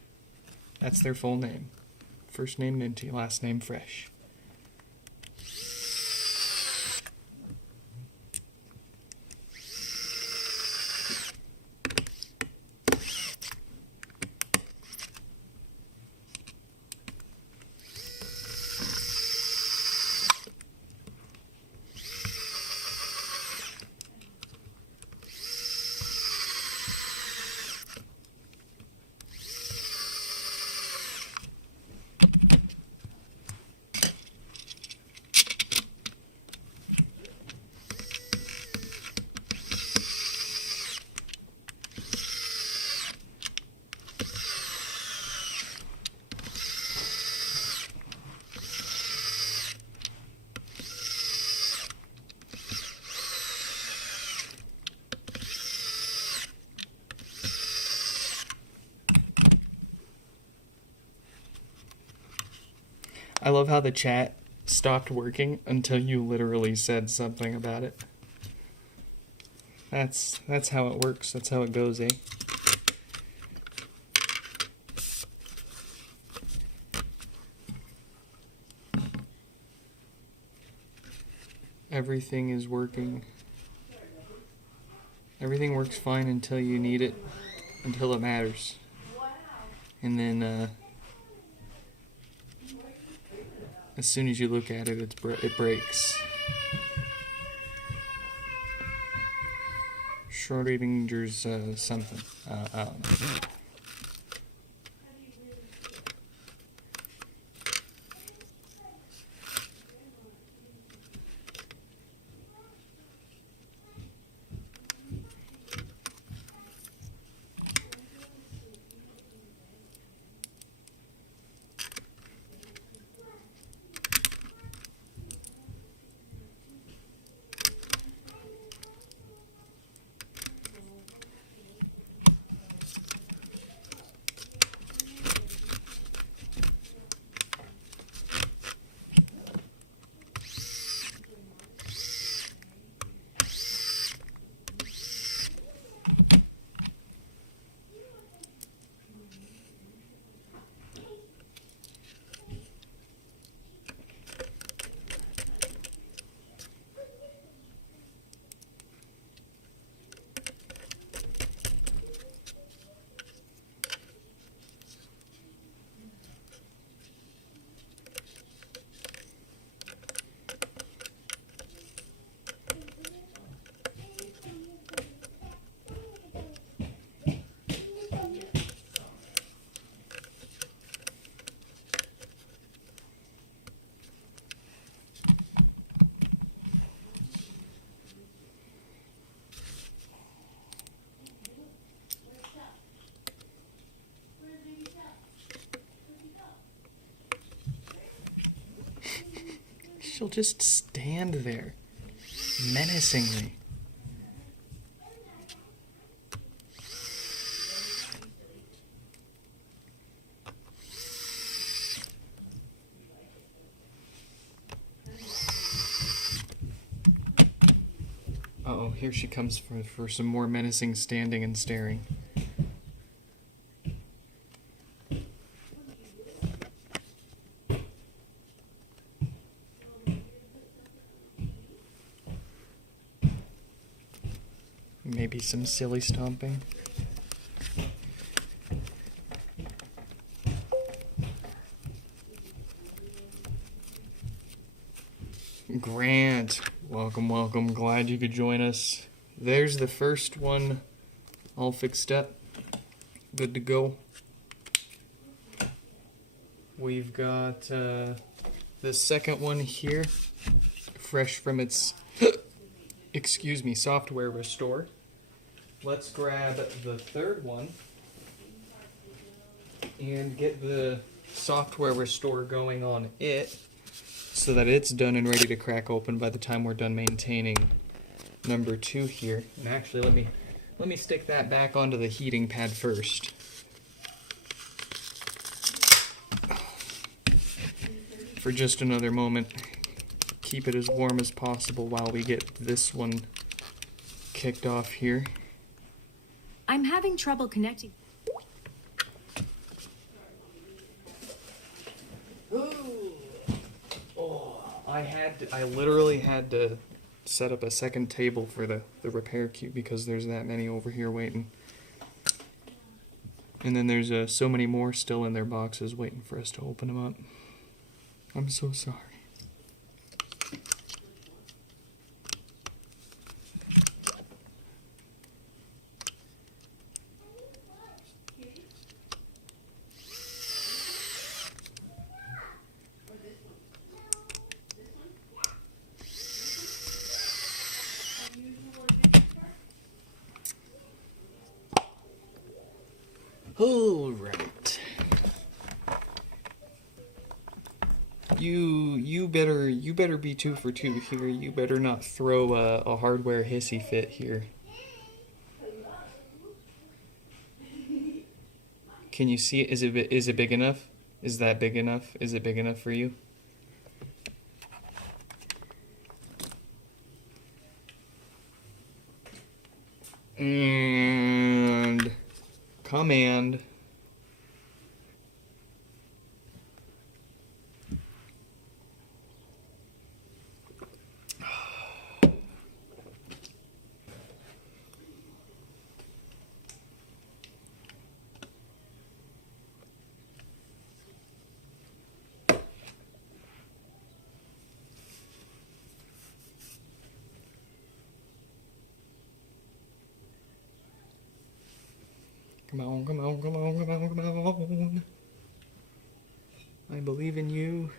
That's their full name. First name Minty, last name Fresh. I love how the chat stopped working until you literally said something about it. That's how it works. That's how it goes, eh? Everything is working. Everything works fine until you need it, until it matters. And then, as soon as you look at it, it breaks. Schrodinger's something. I don't know. She'll just stand there, menacingly. here she comes for some more menacing standing and staring. Maybe some silly stomping. Grant, welcome, welcome. Glad you could join us. There's the first one all fixed up. Good to go. We've got the second one here, fresh from its, excuse me, software restore. Let's grab the third one and get the software restore going on it, so that it's done and ready to crack open by the time we're done maintaining number 2 here. And actually, let me stick that back onto the heating pad first. For just another moment. Keep it as warm as possible while we get this one kicked off here. I'm having trouble connecting. I literally had to set up a second table for the repair queue because there's that many over here waiting. And then there's so many more still in their boxes waiting for us to open them up. I'm so sorry. All right. You better be 2 for 2 here. You better not throw a hardware hissy fit here. Can you see it? Is it big enough? Is that big enough? Is it big enough for you? And command. Come on, come on, come on, come on, come on. I believe in you.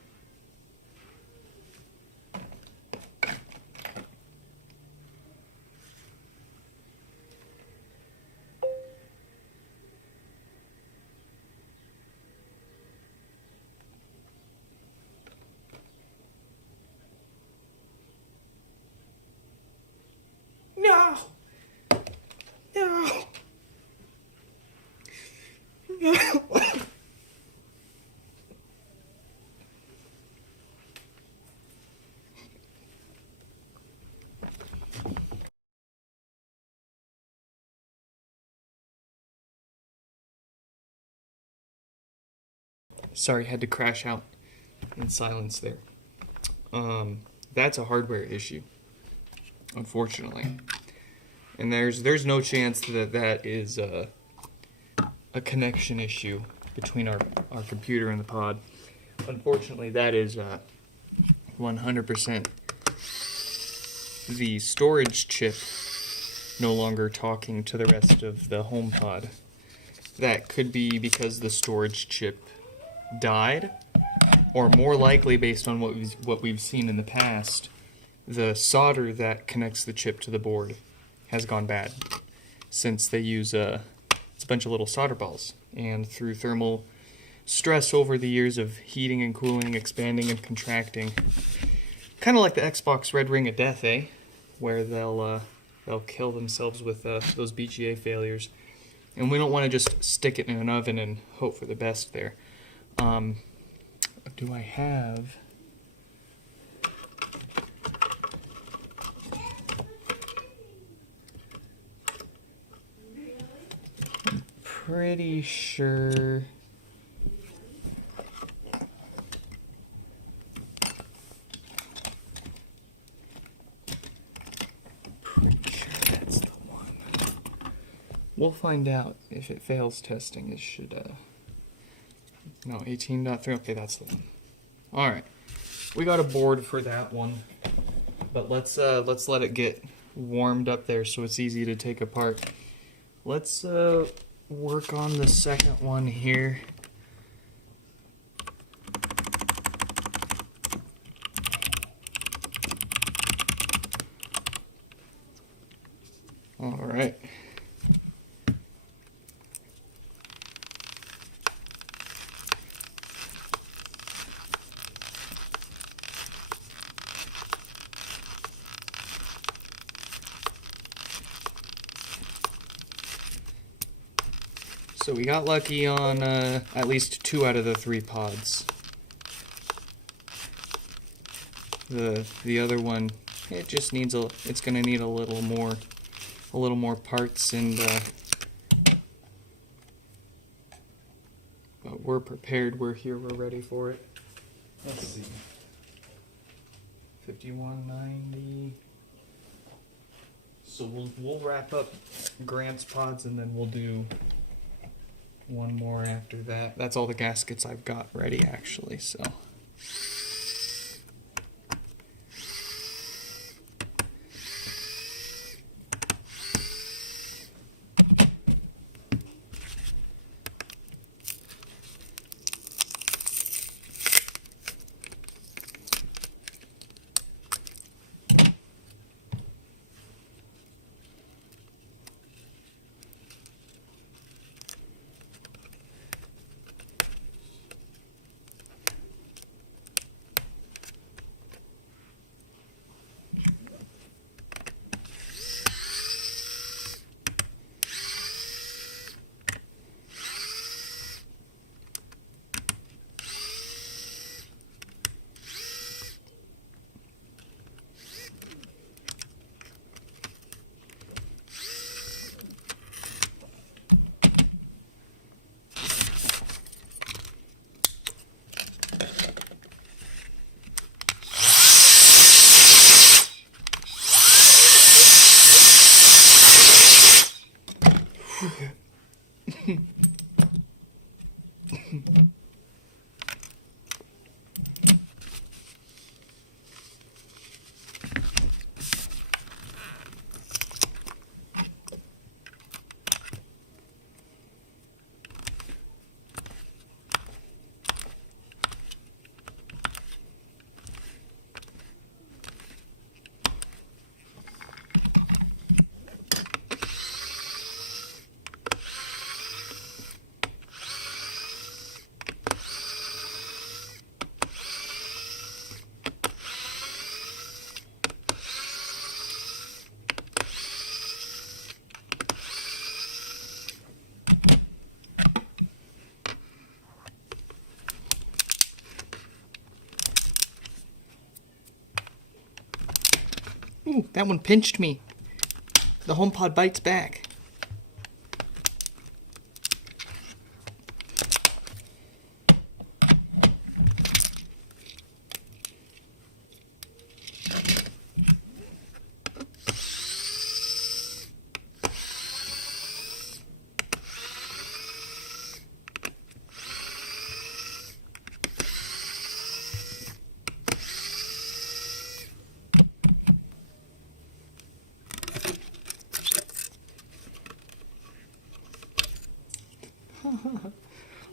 No! No! No! Sorry, had to crash out in silence there. That's a hardware issue, unfortunately. And there's no chance that is a connection issue between our computer and the pod. Unfortunately, that is 100% the storage chip no longer talking to the rest of the HomePod. That could be because the storage chip died, or more likely, based on what we've seen in the past, the solder that connects the chip to the board has gone bad, since they use it's a bunch of little solder balls, and through thermal stress over the years of heating and cooling, expanding and contracting, kind of like the Xbox Red Ring of Death, where they'll kill themselves with those BGA failures, and we don't want to just stick it in an oven and hope for the best there. Do I have... pretty sure. Pretty sure that's the one. We'll find out if it fails testing. It should, no, 18.3. Okay, that's the one. Alright. We got a board for that one. But let's let it get warmed up there so it's easy to take apart. Let's work on the second one here. All right. So we got lucky on at least 2 out of the 3 pods. The other one, it just needs it's gonna need a little more parts, and but we're prepared. We're here. We're ready for it. Let's see. 5190. So we'll wrap up Grant's pods, and then we'll do one more after that. That's all the gaskets I've got ready, actually, so. Ooh, that one pinched me. The HomePod bites back.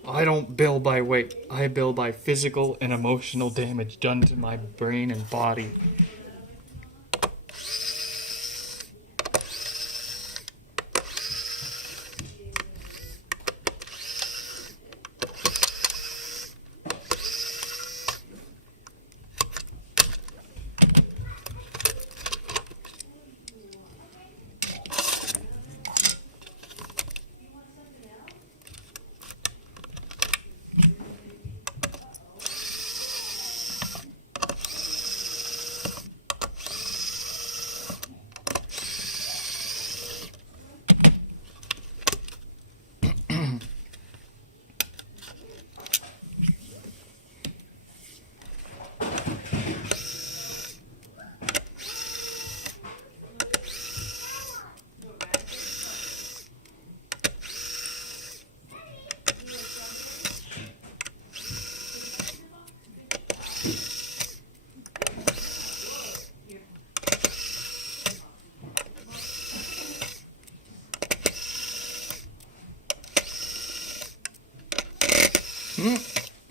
I don't bill by weight. I bill by physical and emotional damage done to my brain and body.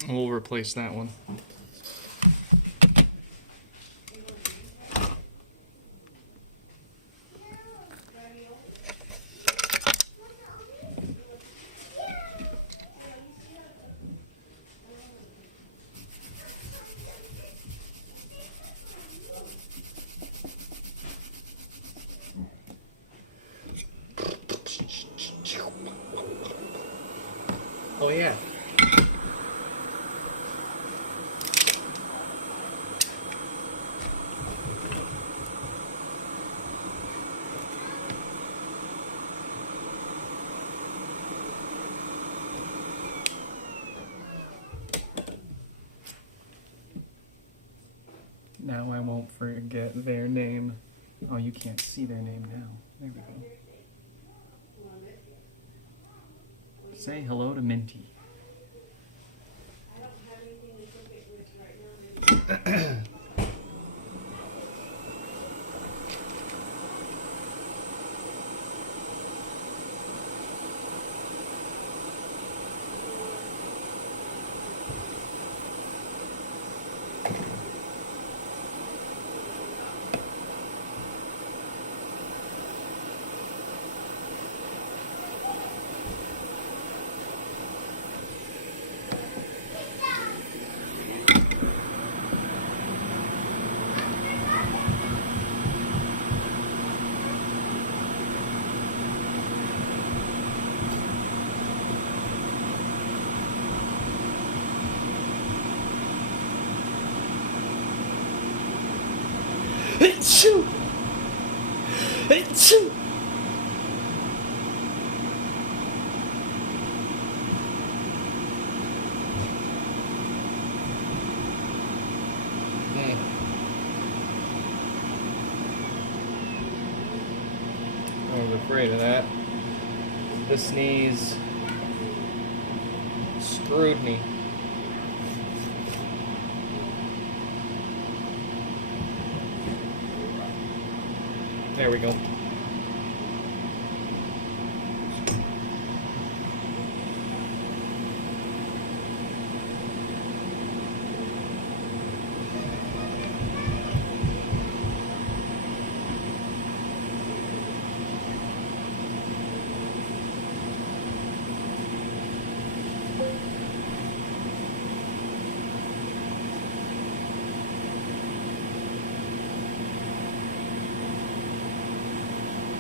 We'll replace that one. Oh yeah. Now I won't forget their name. Oh, you can't see their name now. There we go. Say hello to Minty. Achoo! Achoo! I was afraid of that. The sneeze screwed me. There we go.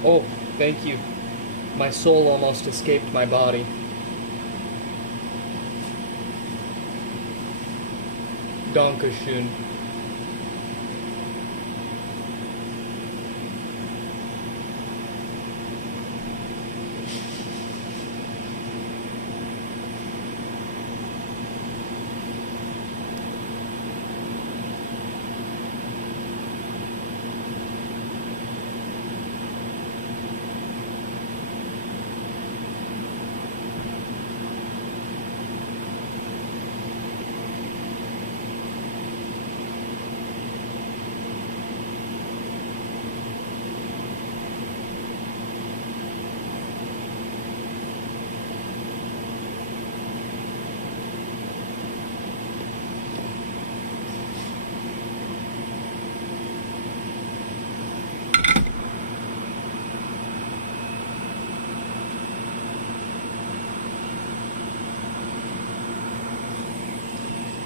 Oh, thank you. My soul almost escaped my body. Dankeschön.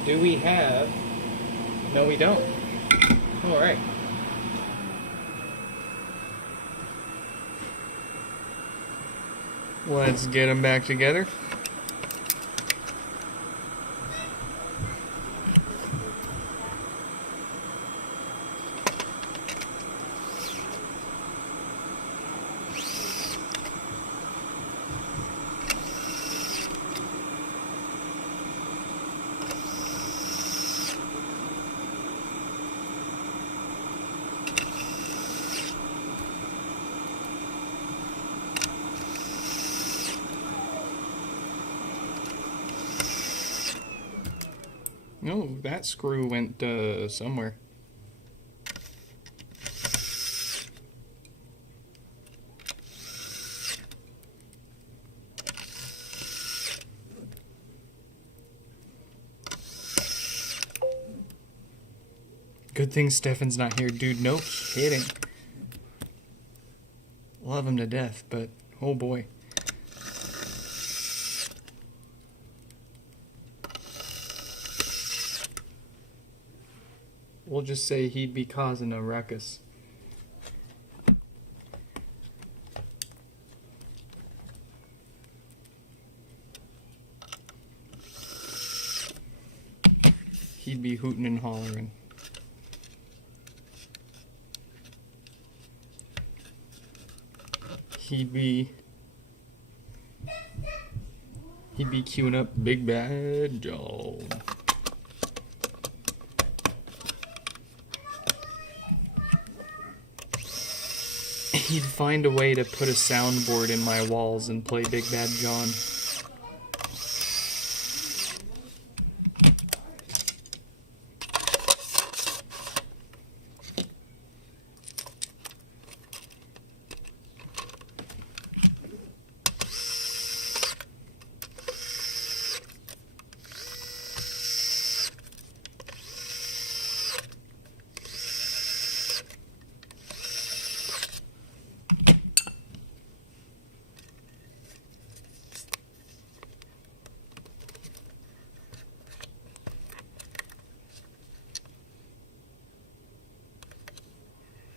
Do we have... No, we don't. Alright. Let's get them back together. No, that screw went somewhere. Good thing Stefan's not here, dude. No kidding. Love him to death, but oh boy. We'll just say he'd be causing a ruckus. He'd be hooting and hollering. He'd be queuing up Big Bad John. He'd find a way to put a soundboard in my walls and play Big Bad John.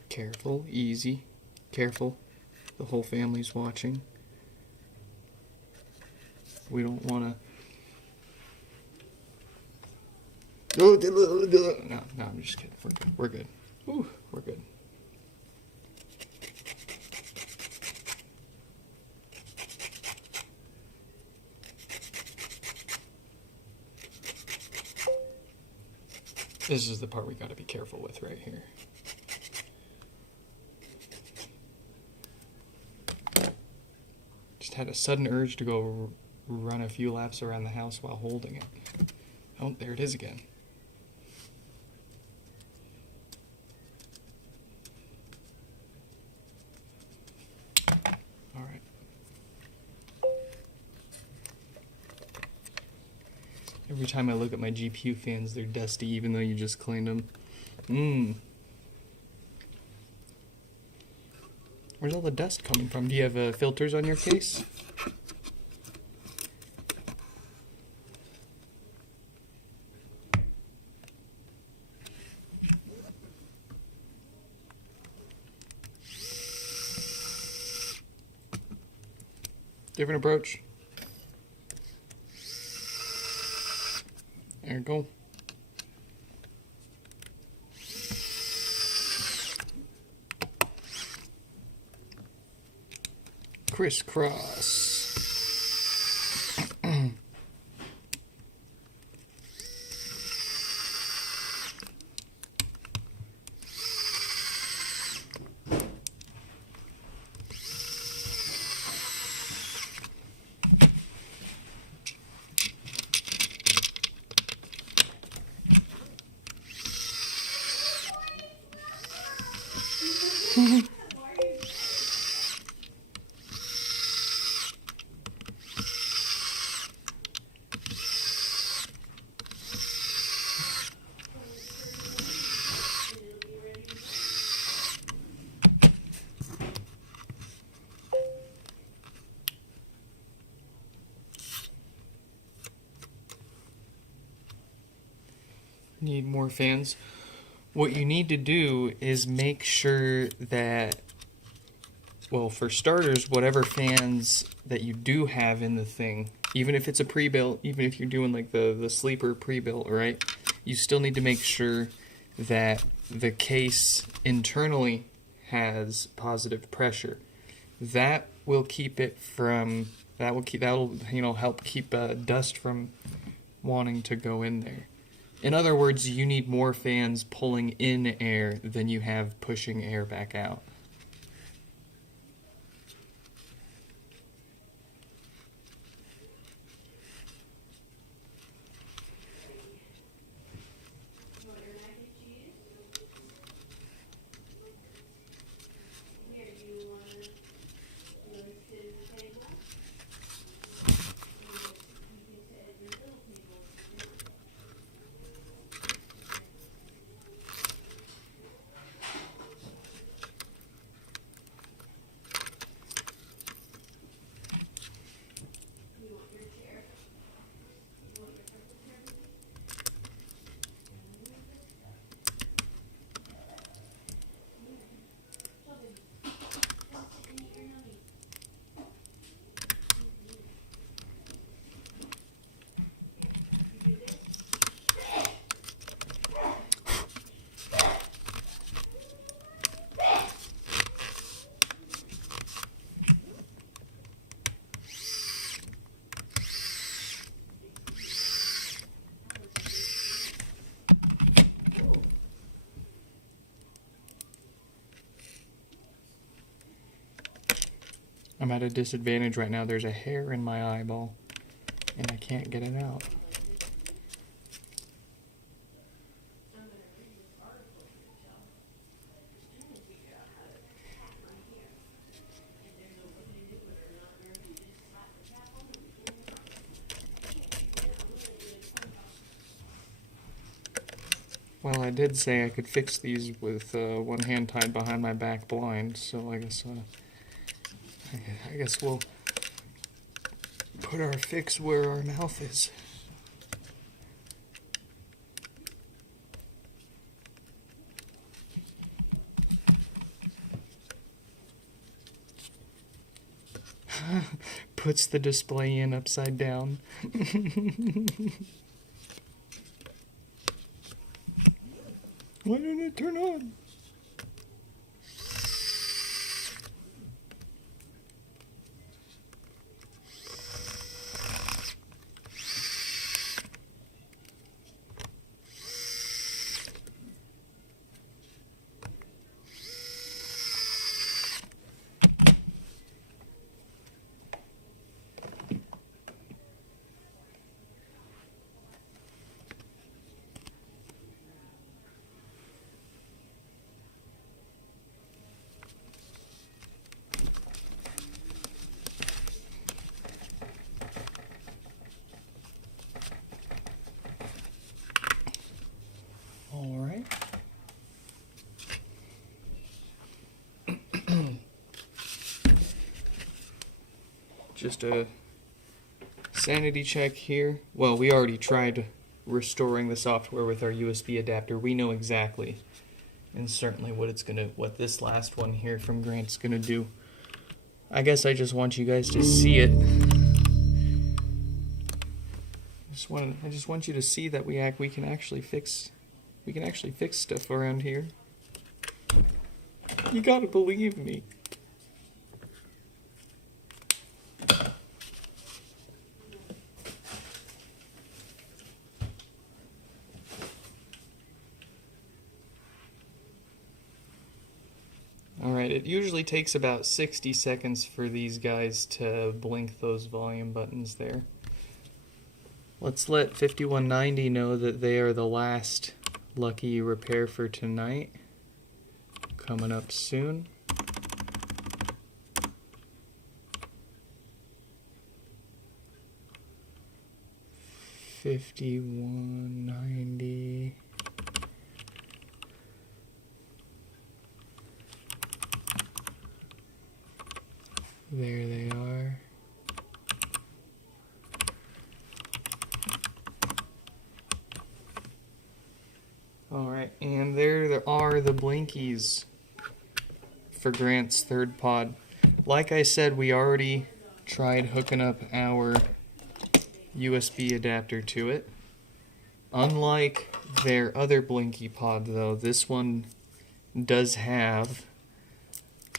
Careful, easy, careful. The whole family's watching. We don't want to. No, I'm just kidding. We're good. Ooh, we're good. This is the part we got to be careful with right here. Just had a sudden urge to go run a few laps around the house while holding it. Oh, there it is again. All right. Every time I look at my GPU fans, they're dusty even though you just cleaned them. Where's all the dust coming from? Do you have filters on your case? Different approach. There you go. Crisscross. Need more fans. What you need to do is make sure that, well, for starters, whatever fans that you do have in the thing, even if it's a pre-built, even if you're doing like the sleeper pre-built, right, you still need to make sure that the case internally has positive pressure. That will keep it from, that'll help keep dust from wanting to go in there. In other words, you need more fans pulling in air than you have pushing air back out. I'm at a disadvantage right now. There's a hair in my eyeball, and I can't get it out. Well, I did say I could fix these with one hand tied behind my back blind, so I guess we'll put our fix where our mouth is. Puts the display in upside down. Why didn't it turn on? All right. Just a sanity check here. Well, we already tried restoring the software with our USB adapter. We know exactly and certainly what this last one here from Grant's gonna do. I guess I just want you guys to see it. I just want you to see that we can actually fix stuff around here. You gotta believe me. Alright, it usually takes about 60 seconds for these guys to blink those volume buttons there. Let's let 5190 know that they are the last lucky repair for tonight. Coming up soon. $51.90. There they are. Alright, and there are the blinkies for Grant's third pod. Like I said, we already tried hooking up our USB adapter to it. Unlike their other blinky pod though, this one does have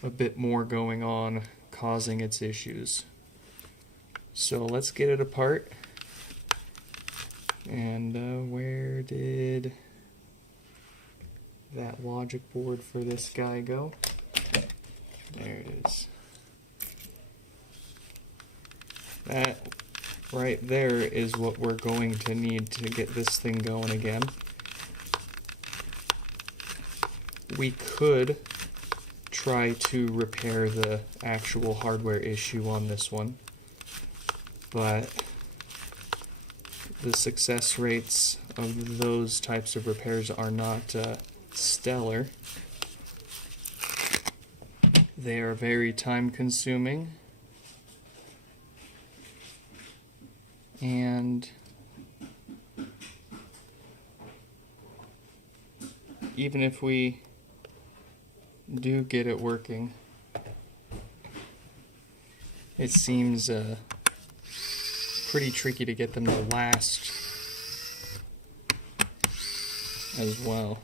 a bit more going on causing its issues. So let's get it apart. And where did that logic board for this guy go? There it is. That right there is what we're going to need to get this thing going again. We could try to repair the actual hardware issue on this one, but the success rates of those types of repairs are not stellar. They are very time consuming, and even if we do get it working, it seems pretty tricky to get them to last as well.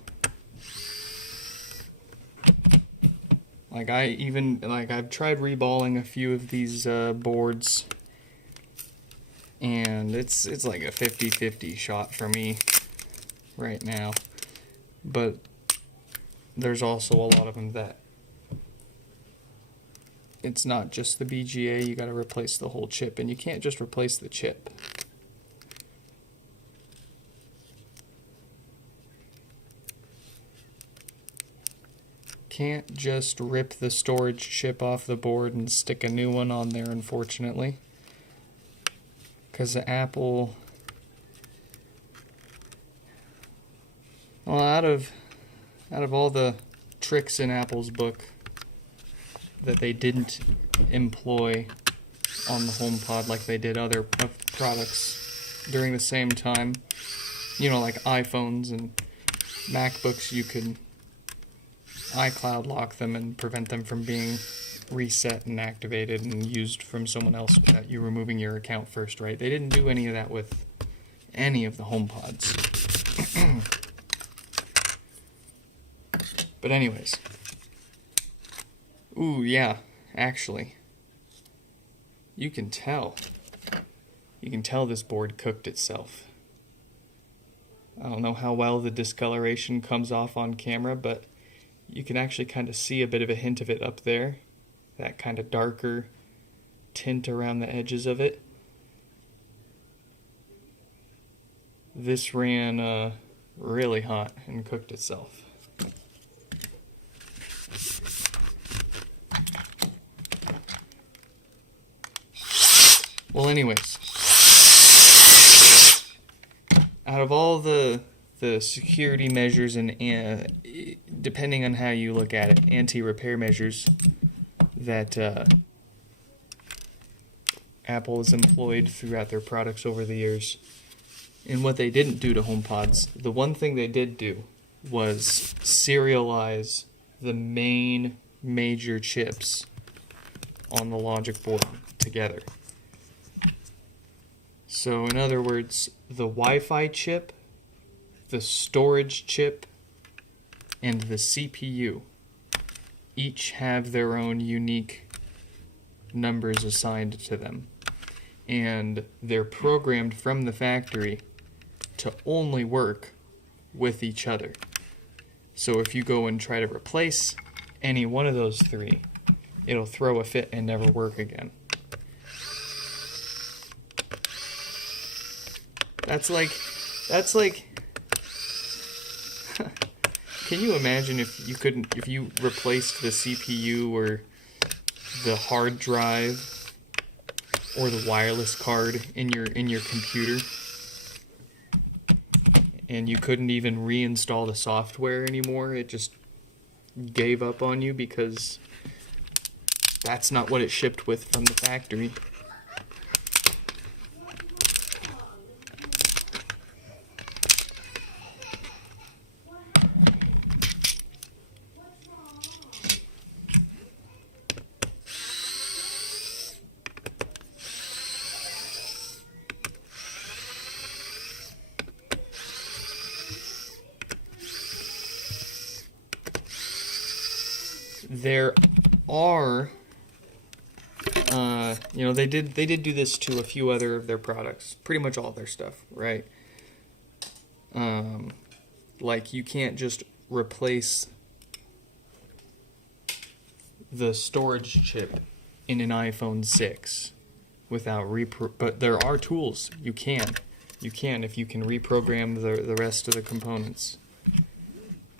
I've tried reballing a few of these boards, and it's like a 50-50 shot for me right now. But there's also a lot of them that it's not just the BGA, you got to replace the whole chip, and you can't just replace the chip. Can't just rip the storage chip off the board and stick a new one on there, unfortunately, because Apple, well, out of all the tricks in Apple's book that they didn't employ on the HomePod like they did other products during the same time, you know, like iPhones and MacBooks, you could iCloud lock them and prevent them from being reset and activated and used from someone else without you removing your account first, right? They didn't do any of that with any of the HomePods. But anyways. Ooh, yeah, actually. You can tell. You can tell this board cooked itself. I don't know how well the discoloration comes off on camera, but you can actually kind of see a bit of a hint of it up there. That kind of darker tint around the edges of it. This ran really hot and cooked itself. Well, anyways, out of all the security measures and depending on how you look at it, anti-repair measures that Apple has employed throughout their products over the years, and what they didn't do to HomePods, the one thing they did do was serialize the main major chips on the logic board together. So in other words, the Wi-Fi chip, the storage chip, and the CPU each have their own unique numbers assigned to them. And they're programmed from the factory to only work with each other. So if you go and try to replace any one of those three, it'll throw a fit and never work again. That's like can you imagine if you replaced the CPU or the hard drive or the wireless card in your computer and you couldn't even reinstall the software anymore? It just gave up on you because that's not what it shipped with from the factory. There are, they did do this to a few other of their products, pretty much all of their stuff, right? Like you can't just replace the storage chip in an iPhone 6 without but there are tools you can if you can reprogram the rest of the components,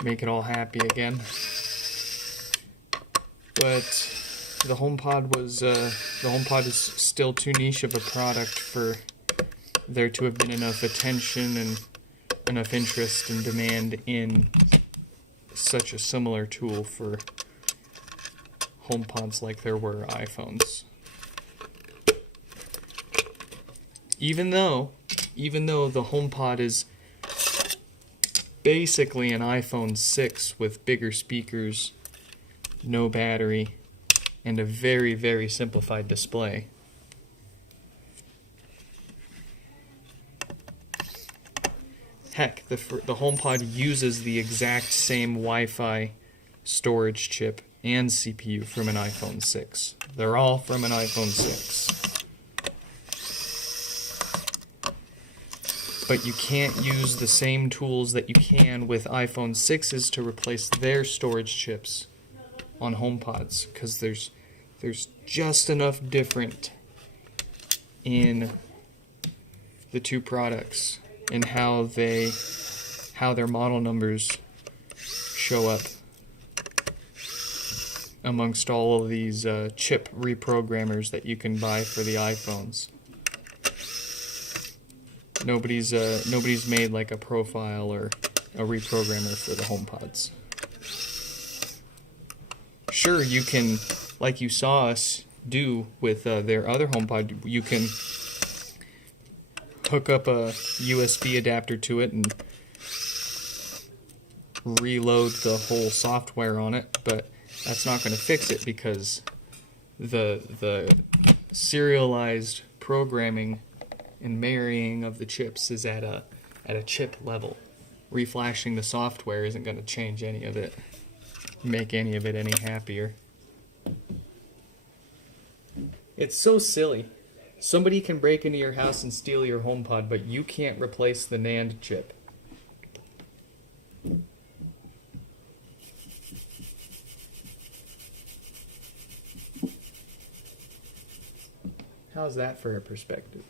make it all happy again. But the HomePod is still too niche of a product for there to have been enough attention and enough interest and demand in such a similar tool for HomePods like there were iPhones. Even though the HomePod is basically an iPhone 6 with bigger speakers, no battery, and a very, very simplified display. Heck, the HomePod uses the exact same Wi-Fi storage chip and CPU from an iPhone 6. They're all from an iPhone 6. But you can't use the same tools that you can with iPhone 6s to replace their storage chips on HomePods, because there's there's just enough different in the two products and how their model numbers show up amongst all of these chip reprogrammers that you can buy for the iPhones. Nobody's made like a profile or a reprogrammer for the HomePods. Sure, you can, like you saw us do with their other HomePod, you can hook up a USB adapter to it and reload the whole software on it, but that's not going to fix it because the serialized programming and marrying of the chips is at a chip level. Reflashing the software isn't going to change any of it, make any of it any happier. It's so silly. Somebody can break into your house and steal your HomePod, but you can't replace the NAND chip. How's that for a perspective?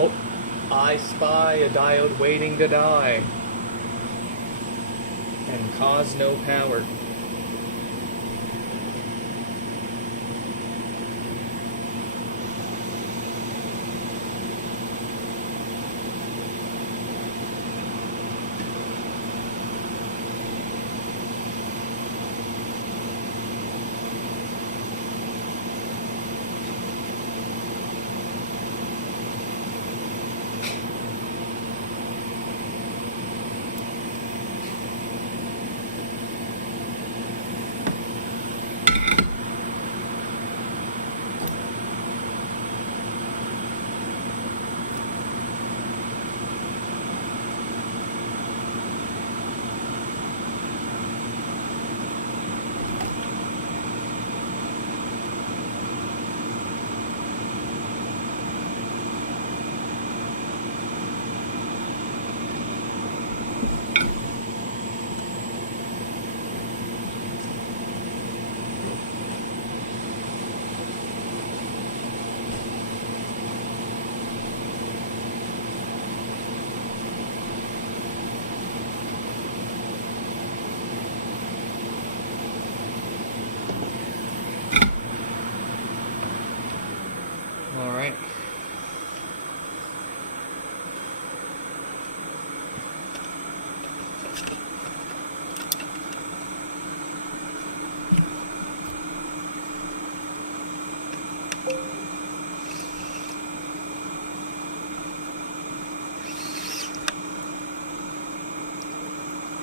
Oh, I spy a diode waiting to die and cause no power.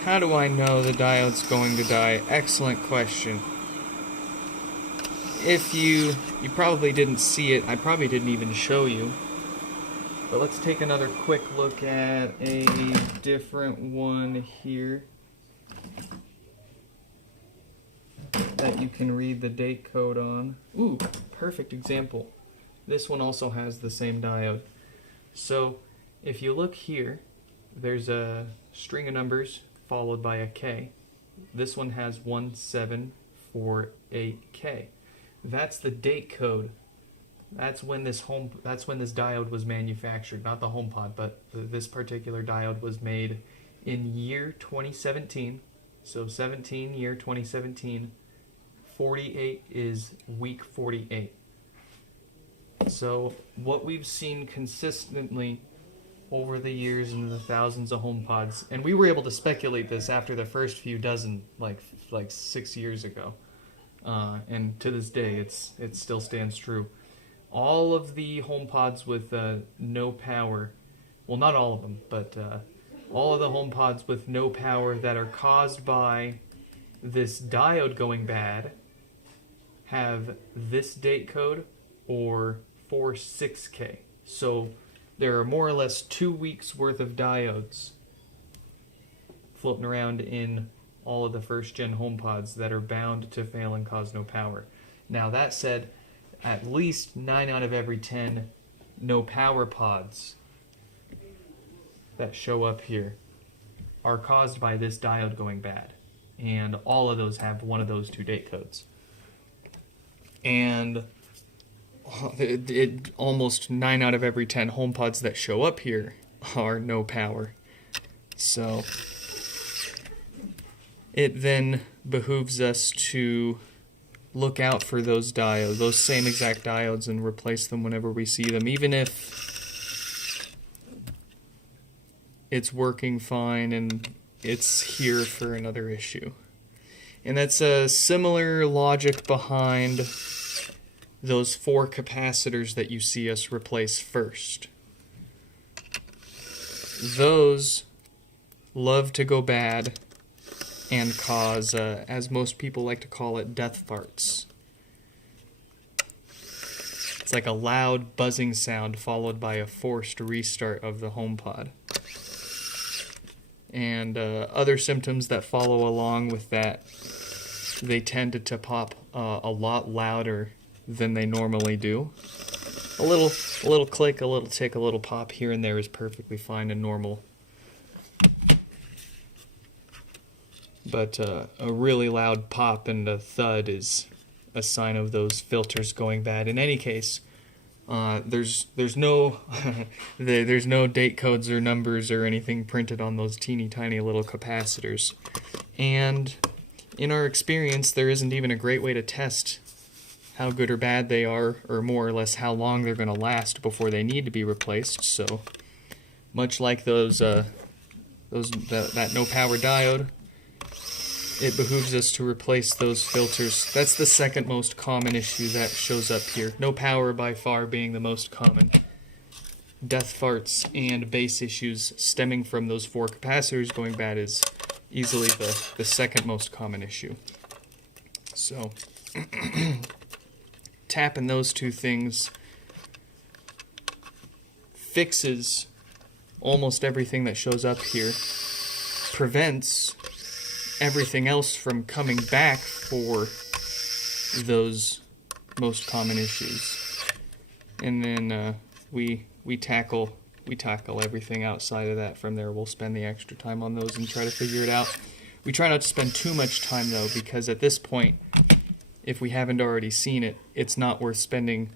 how do I know the diode's going to die? Excellent question. If you probably didn't see it, I probably didn't even show you. But let's take another quick look at a different one here that you can read the date code on. Ooh, perfect example. This one also has the same diode. So if you look here, there's a string of numbers followed by a K. This one has 1748K. That's the date code. That's when this diode was manufactured, not the HomePod, but this particular diode was made in year 2017. So 17, year 2017. 48 is week 48. So what we've seen consistently over the years and the thousands of HomePods, and we were able to speculate this after the first few dozen, like 6 years ago, and to this day it still stands true. All of the HomePods with no power, well, not all of them, but all of the HomePods with no power that are caused by this diode going bad have this date code or 46K. So there are more or less 2 weeks worth of diodes floating around in all of the first-gen HomePods that are bound to fail and cause no power. Now that said, at least 9 out of every 10 no power pods that show up here are caused by this diode going bad. And all of those have one of those 2 date codes. And almost 9 out of every 10 HomePods that show up here are no power. So it then behooves us to look out for those diodes, those same exact diodes, and replace them whenever we see them, even if it's working fine and it's here for another issue. And that's a similar logic behind those 4 capacitors that you see us replace first. Those love to go bad and cause, as most people like to call it, death farts. It's like a loud buzzing sound followed by a forced restart of the HomePod. And other symptoms that follow along with that, they tend to pop a lot louder than they normally do. A little click, a little tick, a little pop here and there is perfectly fine and normal. But a really loud pop and a thud is a sign of those filters going bad. In any case, there's no there's no date codes or numbers or anything printed on those teeny tiny little capacitors. And in our experience, there isn't even a great way to test how good or bad they are, or more or less how long they're going to last before they need to be replaced. So, much like that no power diode, it behooves us to replace those filters. That's the second most common issue that shows up here. No power by far being the most common. Death farts and bass issues stemming from those 4 capacitors going bad is easily the second most common issue. So, tapping those 2 things fixes almost everything that shows up here, prevents everything else from coming back for those most common issues. And then we tackle everything outside of that from there. We'll spend the extra time on those and try to figure it out. We try not to spend too much time though, because at this point, if we haven't already seen it, it's not worth spending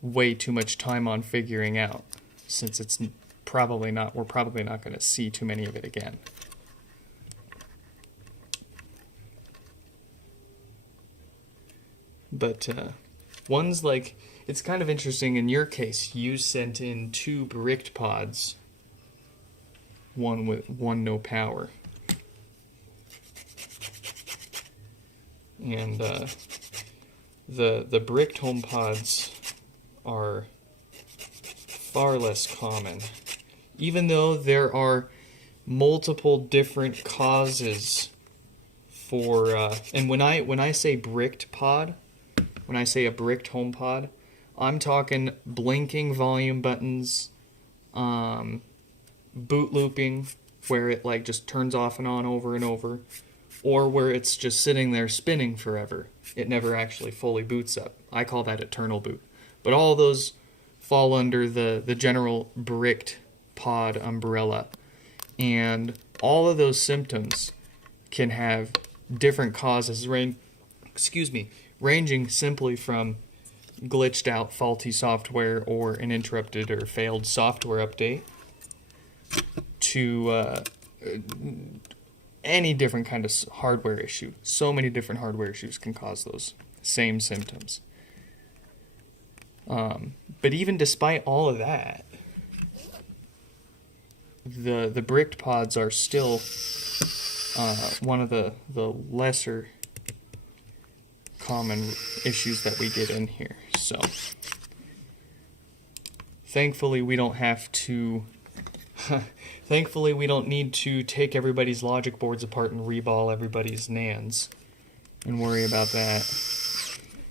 way too much time on figuring out, since we're probably not going to see too many of it again. But ones like, it's kind of interesting, in your case, you sent in 2 bricked pods, one with no power. And the bricked HomePods are far less common, even though there are multiple different causes for and when I say bricked pod, when I say a bricked HomePod, I'm talking blinking volume buttons, boot looping, where it like just turns off and on over and over, or where it's just sitting there spinning forever. It never actually fully boots up. I call that eternal boot. But all those fall under the general bricked pod umbrella. And all of those symptoms can have different causes, ranging simply from glitched out faulty software or an interrupted or failed software update to any different kind of hardware issue. So many different hardware issues can cause those same symptoms. But even despite all of that, the bricked pods are still one of the lesser common issues that we get in here. So thankfully we don't have to thankfully we don't need to take everybody's logic boards apart and reball everybody's NANDs and worry about that.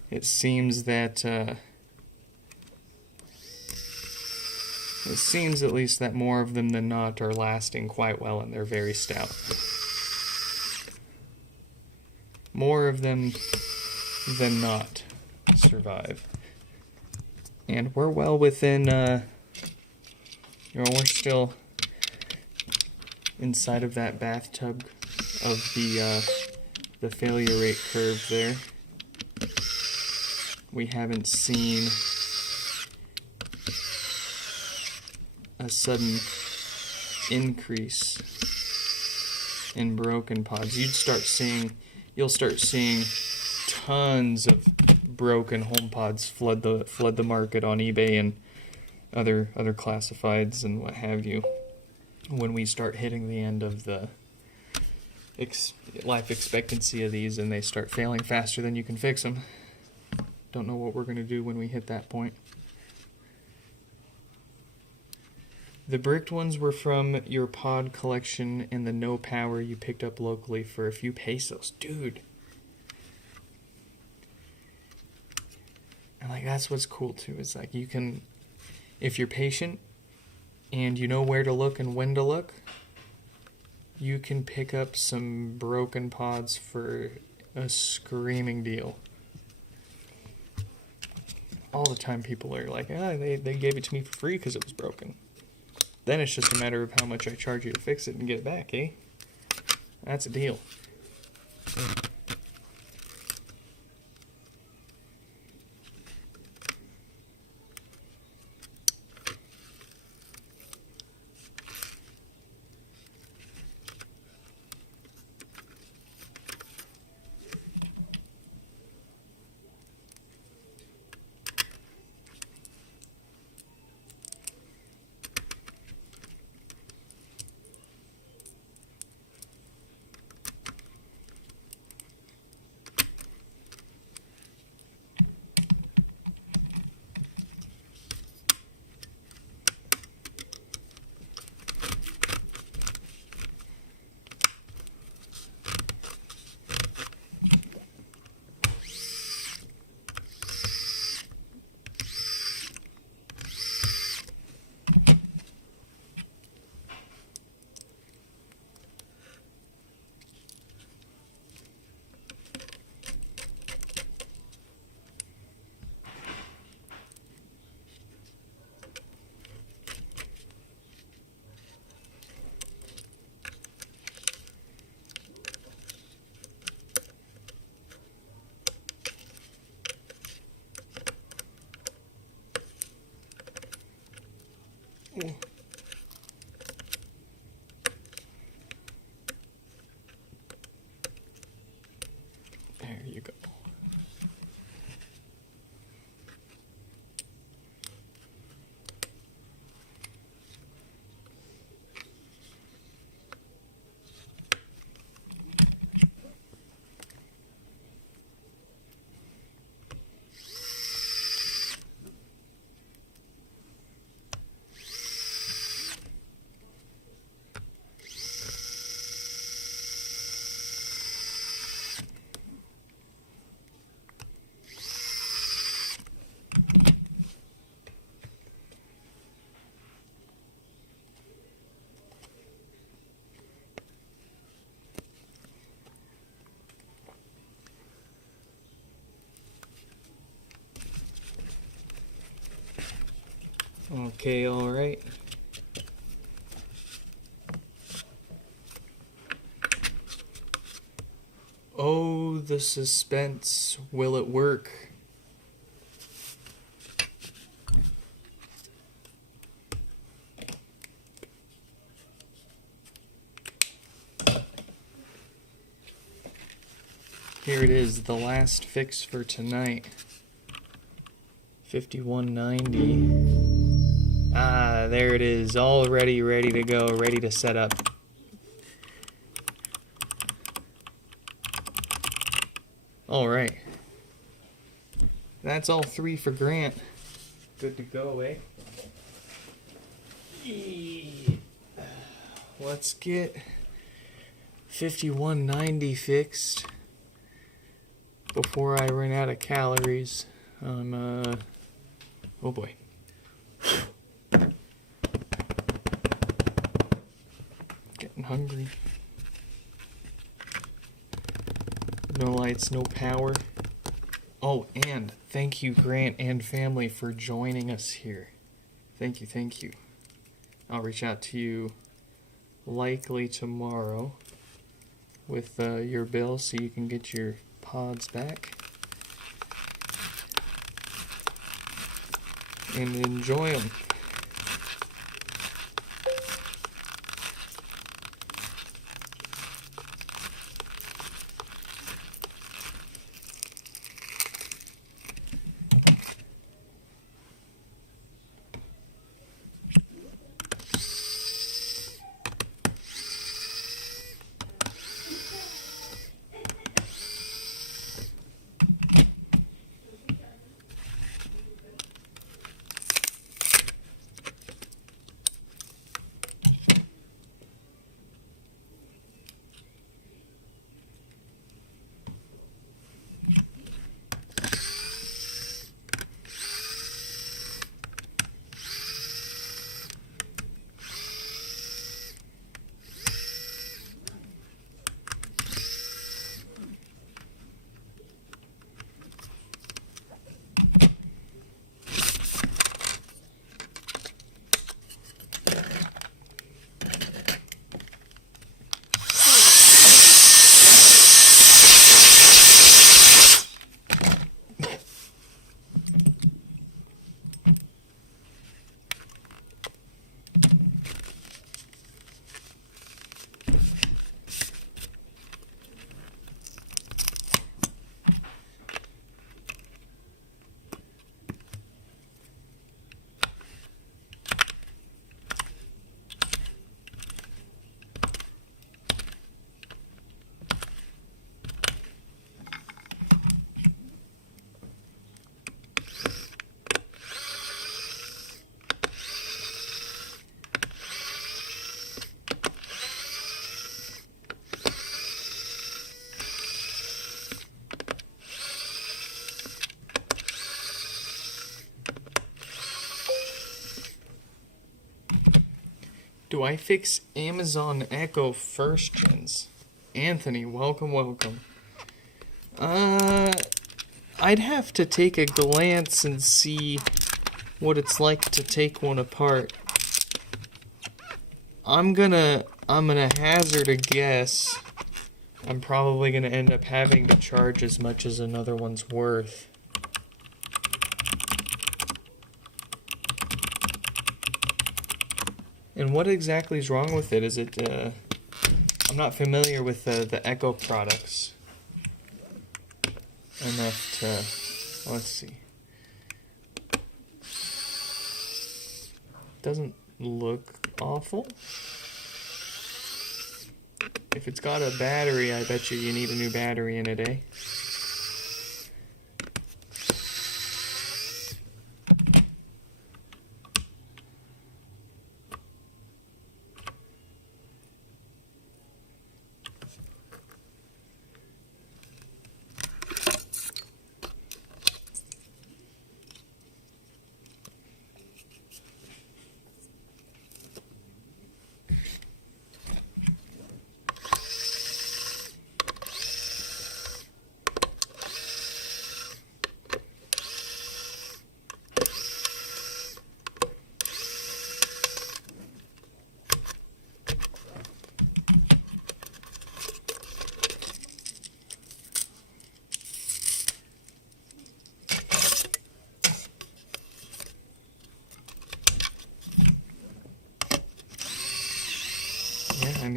It seems that it seems at least that more of them than not are lasting quite well, and they're very stout. More of them than not survive. And we're well within, we're still inside of that bathtub of the failure rate curve there. We haven't seen a sudden increase in broken pods. You'll start seeing tons of broken HomePods flood the market on eBay and other classifieds and what have you when we start hitting the end of the life expectancy of these and they start failing faster than you can fix them. Don't know what we're going to do when we hit that point. The bricked ones were from your pod collection and the no power you picked up locally for a few pesos. Dude. And like that's what's cool too. It's like you can, if you're patient and you know where to look and when to look, you can pick up some broken pods for a screaming deal. All the time people are like, they gave it to me for free because it was broken. Then it's just a matter of how much I charge you to fix it and get it back, eh? That's a deal. There you go. Okay, alright. Oh, the suspense. Will it work? Here it is, the last fix for tonight. 5190. Ah, there it is, already ready to go, ready to set up. Alright. That's all 3 for Grant. Good to go, eh? Let's get 5190 fixed before I run out of calories. Oh boy. Getting hungry. No lights, no power. Oh, and thank you, Grant and family, for joining us here. Thank you, thank you. I'll reach out to you likely tomorrow with your bill so you can get your pods back and enjoy them. Do I fix Amazon Echo first gens? Anthony, welcome, welcome. I'd have to take a glance and see what it's like to take one apart. I'm gonna hazard a guess. I'm probably gonna end up having to charge as much as another one's worth. And what exactly is wrong with it? Is it, I'm not familiar with the Echo products enough to, let's see. Doesn't look awful. If it's got a battery, I bet you need a new battery in it, eh?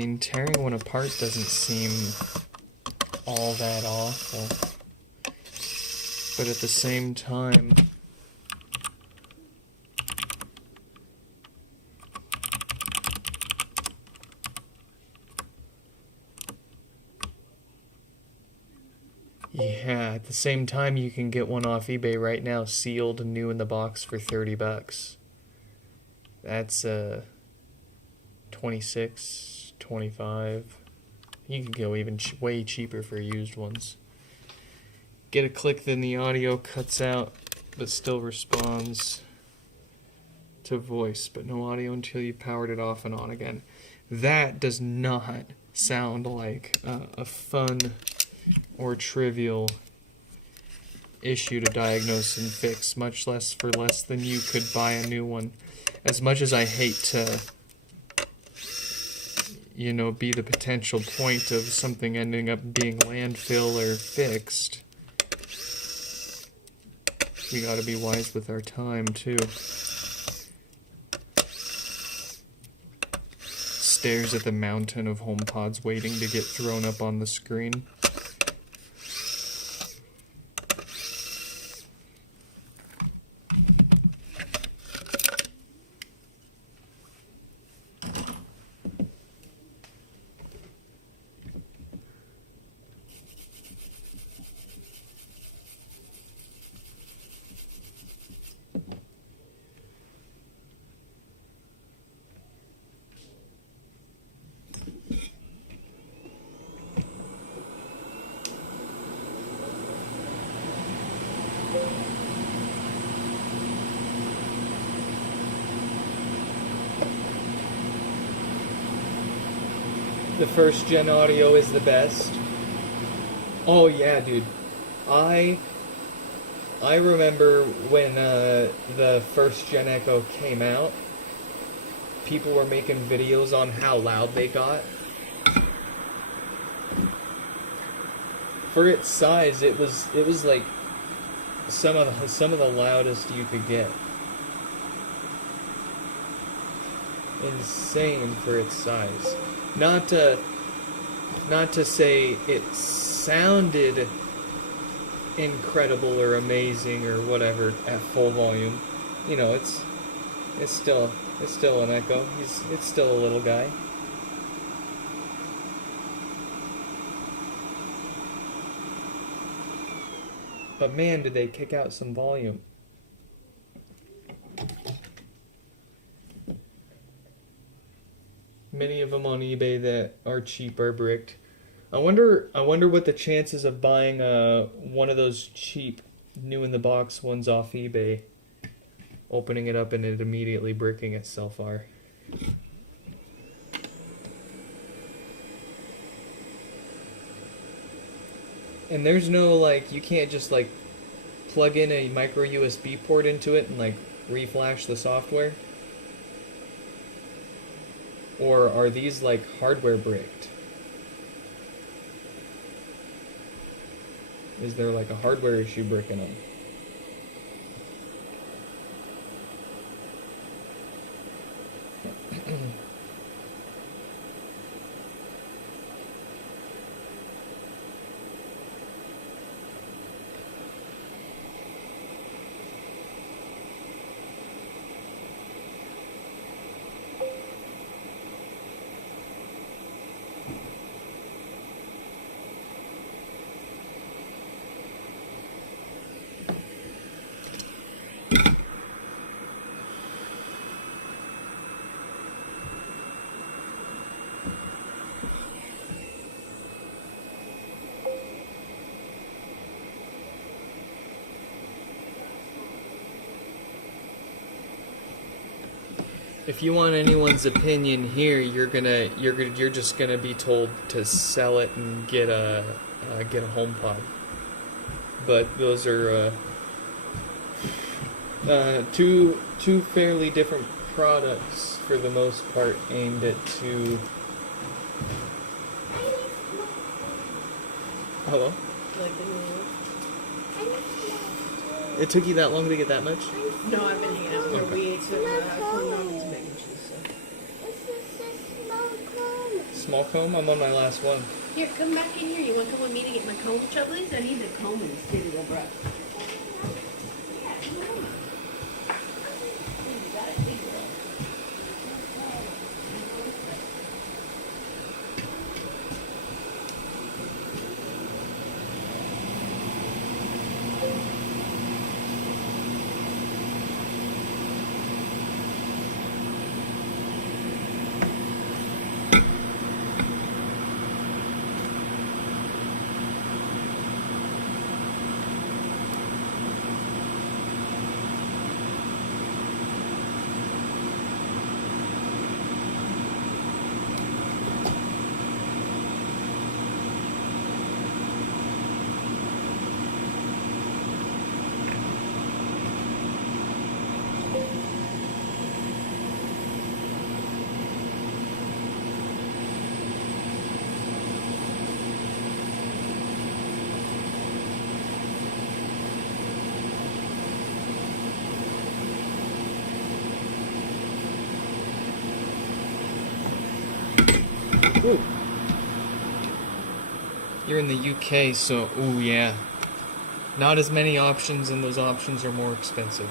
mean, tearing one apart doesn't seem all that awful. But at the same time, yeah, at the same time you can get one off eBay right now, sealed and new in the box for $30. That's 26, 25. You can go even way cheaper for used ones. Get a click, then the audio cuts out, but still responds to voice, but no audio until you powered it off and on again. That does not sound like a fun or trivial issue to diagnose and fix, much less for less than you could buy a new one. As much as I hate to, be the potential point of something ending up being landfill or fixed, we gotta be wise with our time, too. Stares at the mountain of HomePods waiting to get thrown up on the screen. The first gen audio is the best. Oh yeah, dude. I remember when the first gen Echo came out, people were making videos on how loud they got. For its size, it was like some of the loudest you could get. Insane for its size. Not to say it sounded incredible or amazing or whatever at full volume. It's still an Echo. It's still a little guy. But man, did they kick out some volume. Many of them on eBay that are cheap are bricked. I wonder what the chances of buying one of those cheap, new in the box ones off eBay, opening it up and it immediately bricking itself are. And there's no you can't just plug in a micro USB port into it and reflash the software. Or are these hardware bricked? Is there a hardware issue bricking them? If you want anyone's opinion here, you're just gonna be told to sell it and get a HomePod. But those are two fairly different products for the most part, aimed at two. Hello? It took you that long to get that much? No, I've been hanging out with her. We ate some corn dogs and mac and cheese. So small comb? I'm on my last one. Here, come back in here. You want to come with me to get my comb, Chubblies? I need the comb and the stable brush. Ooh. You're in the UK, so ooh yeah. Not as many options, and those options are more expensive.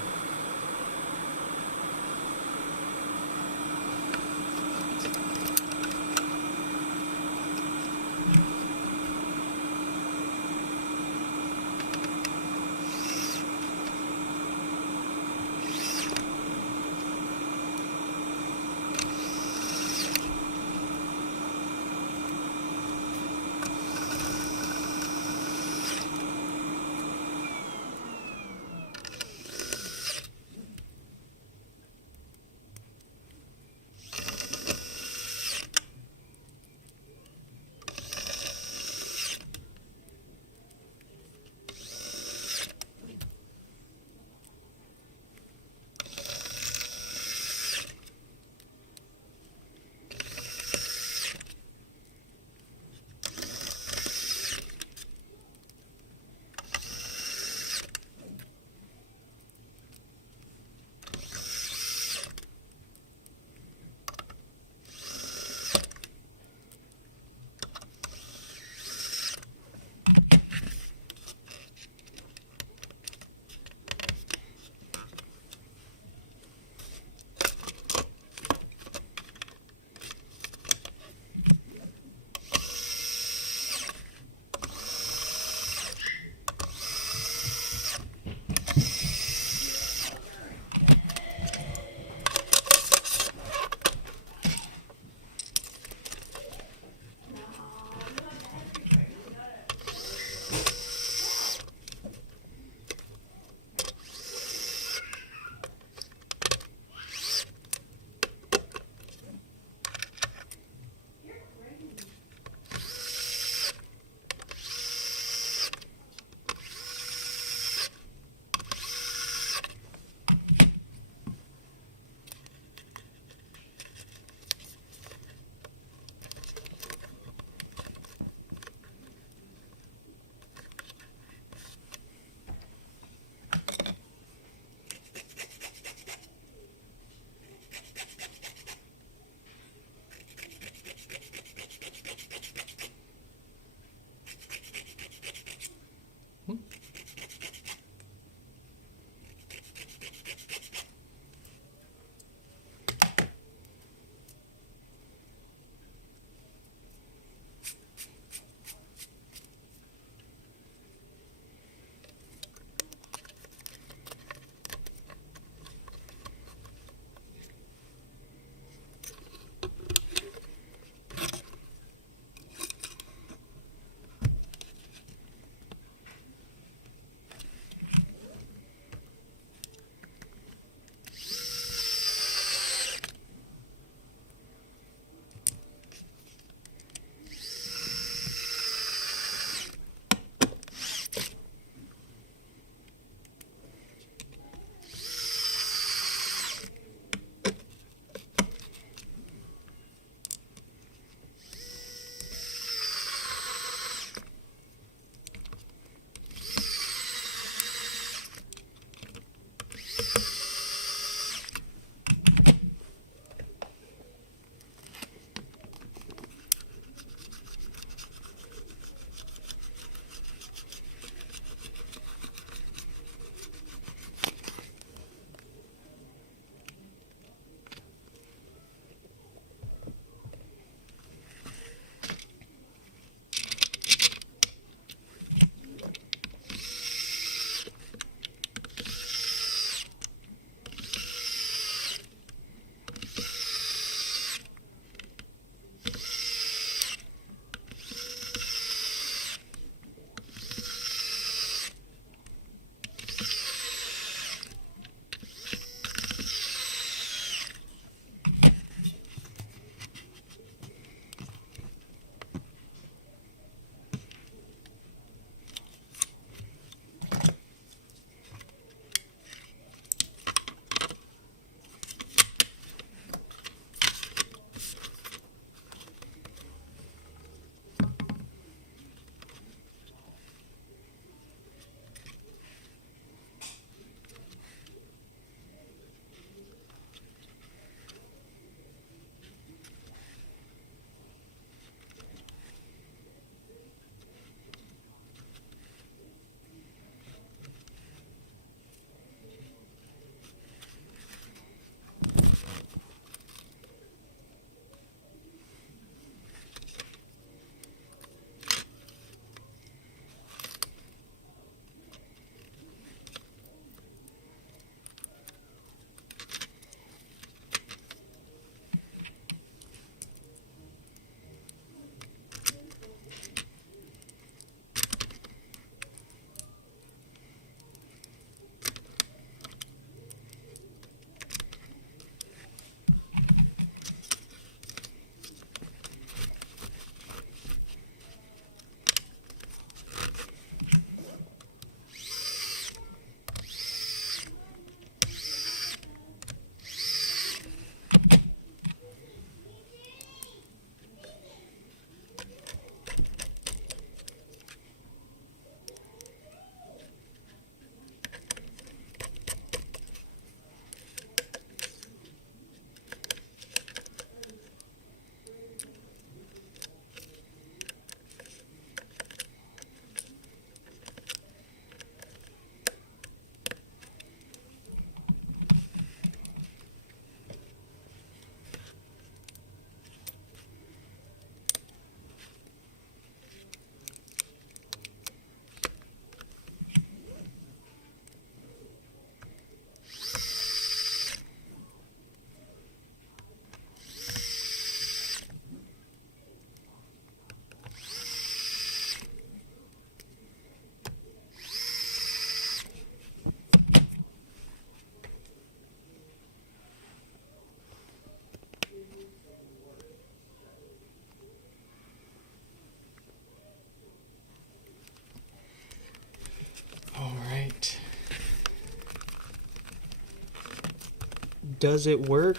does it work?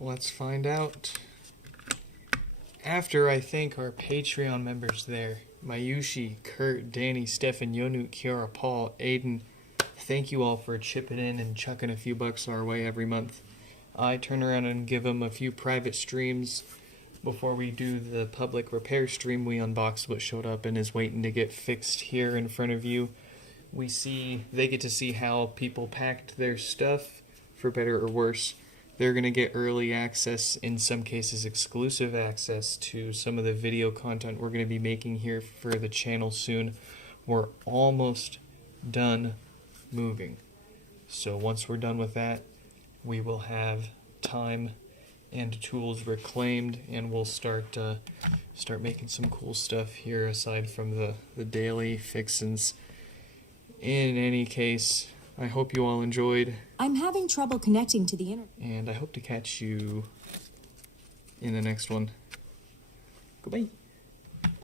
Let's find out. After I thank our Patreon members there, Mayushi, Kurt, Danny, Stefan, Yonut, Kiara, Paul, Aiden, thank you all for chipping in and chucking a few bucks our way every month. I turn around and give them a few private streams. Before we do the public repair stream, we unbox what showed up and is waiting to get fixed here in front of you. They get to see how people packed their stuff, for better or worse. They're going to get early access, in some cases exclusive access, to some of the video content we're going to be making here for the channel soon. We're almost done moving. So once we're done with that, we will have time and tools reclaimed, and we'll start making some cool stuff here aside from the daily fixins. In any case, I hope you all enjoyed. I'm having trouble connecting to the internet. And I hope to catch you in the next one. Goodbye.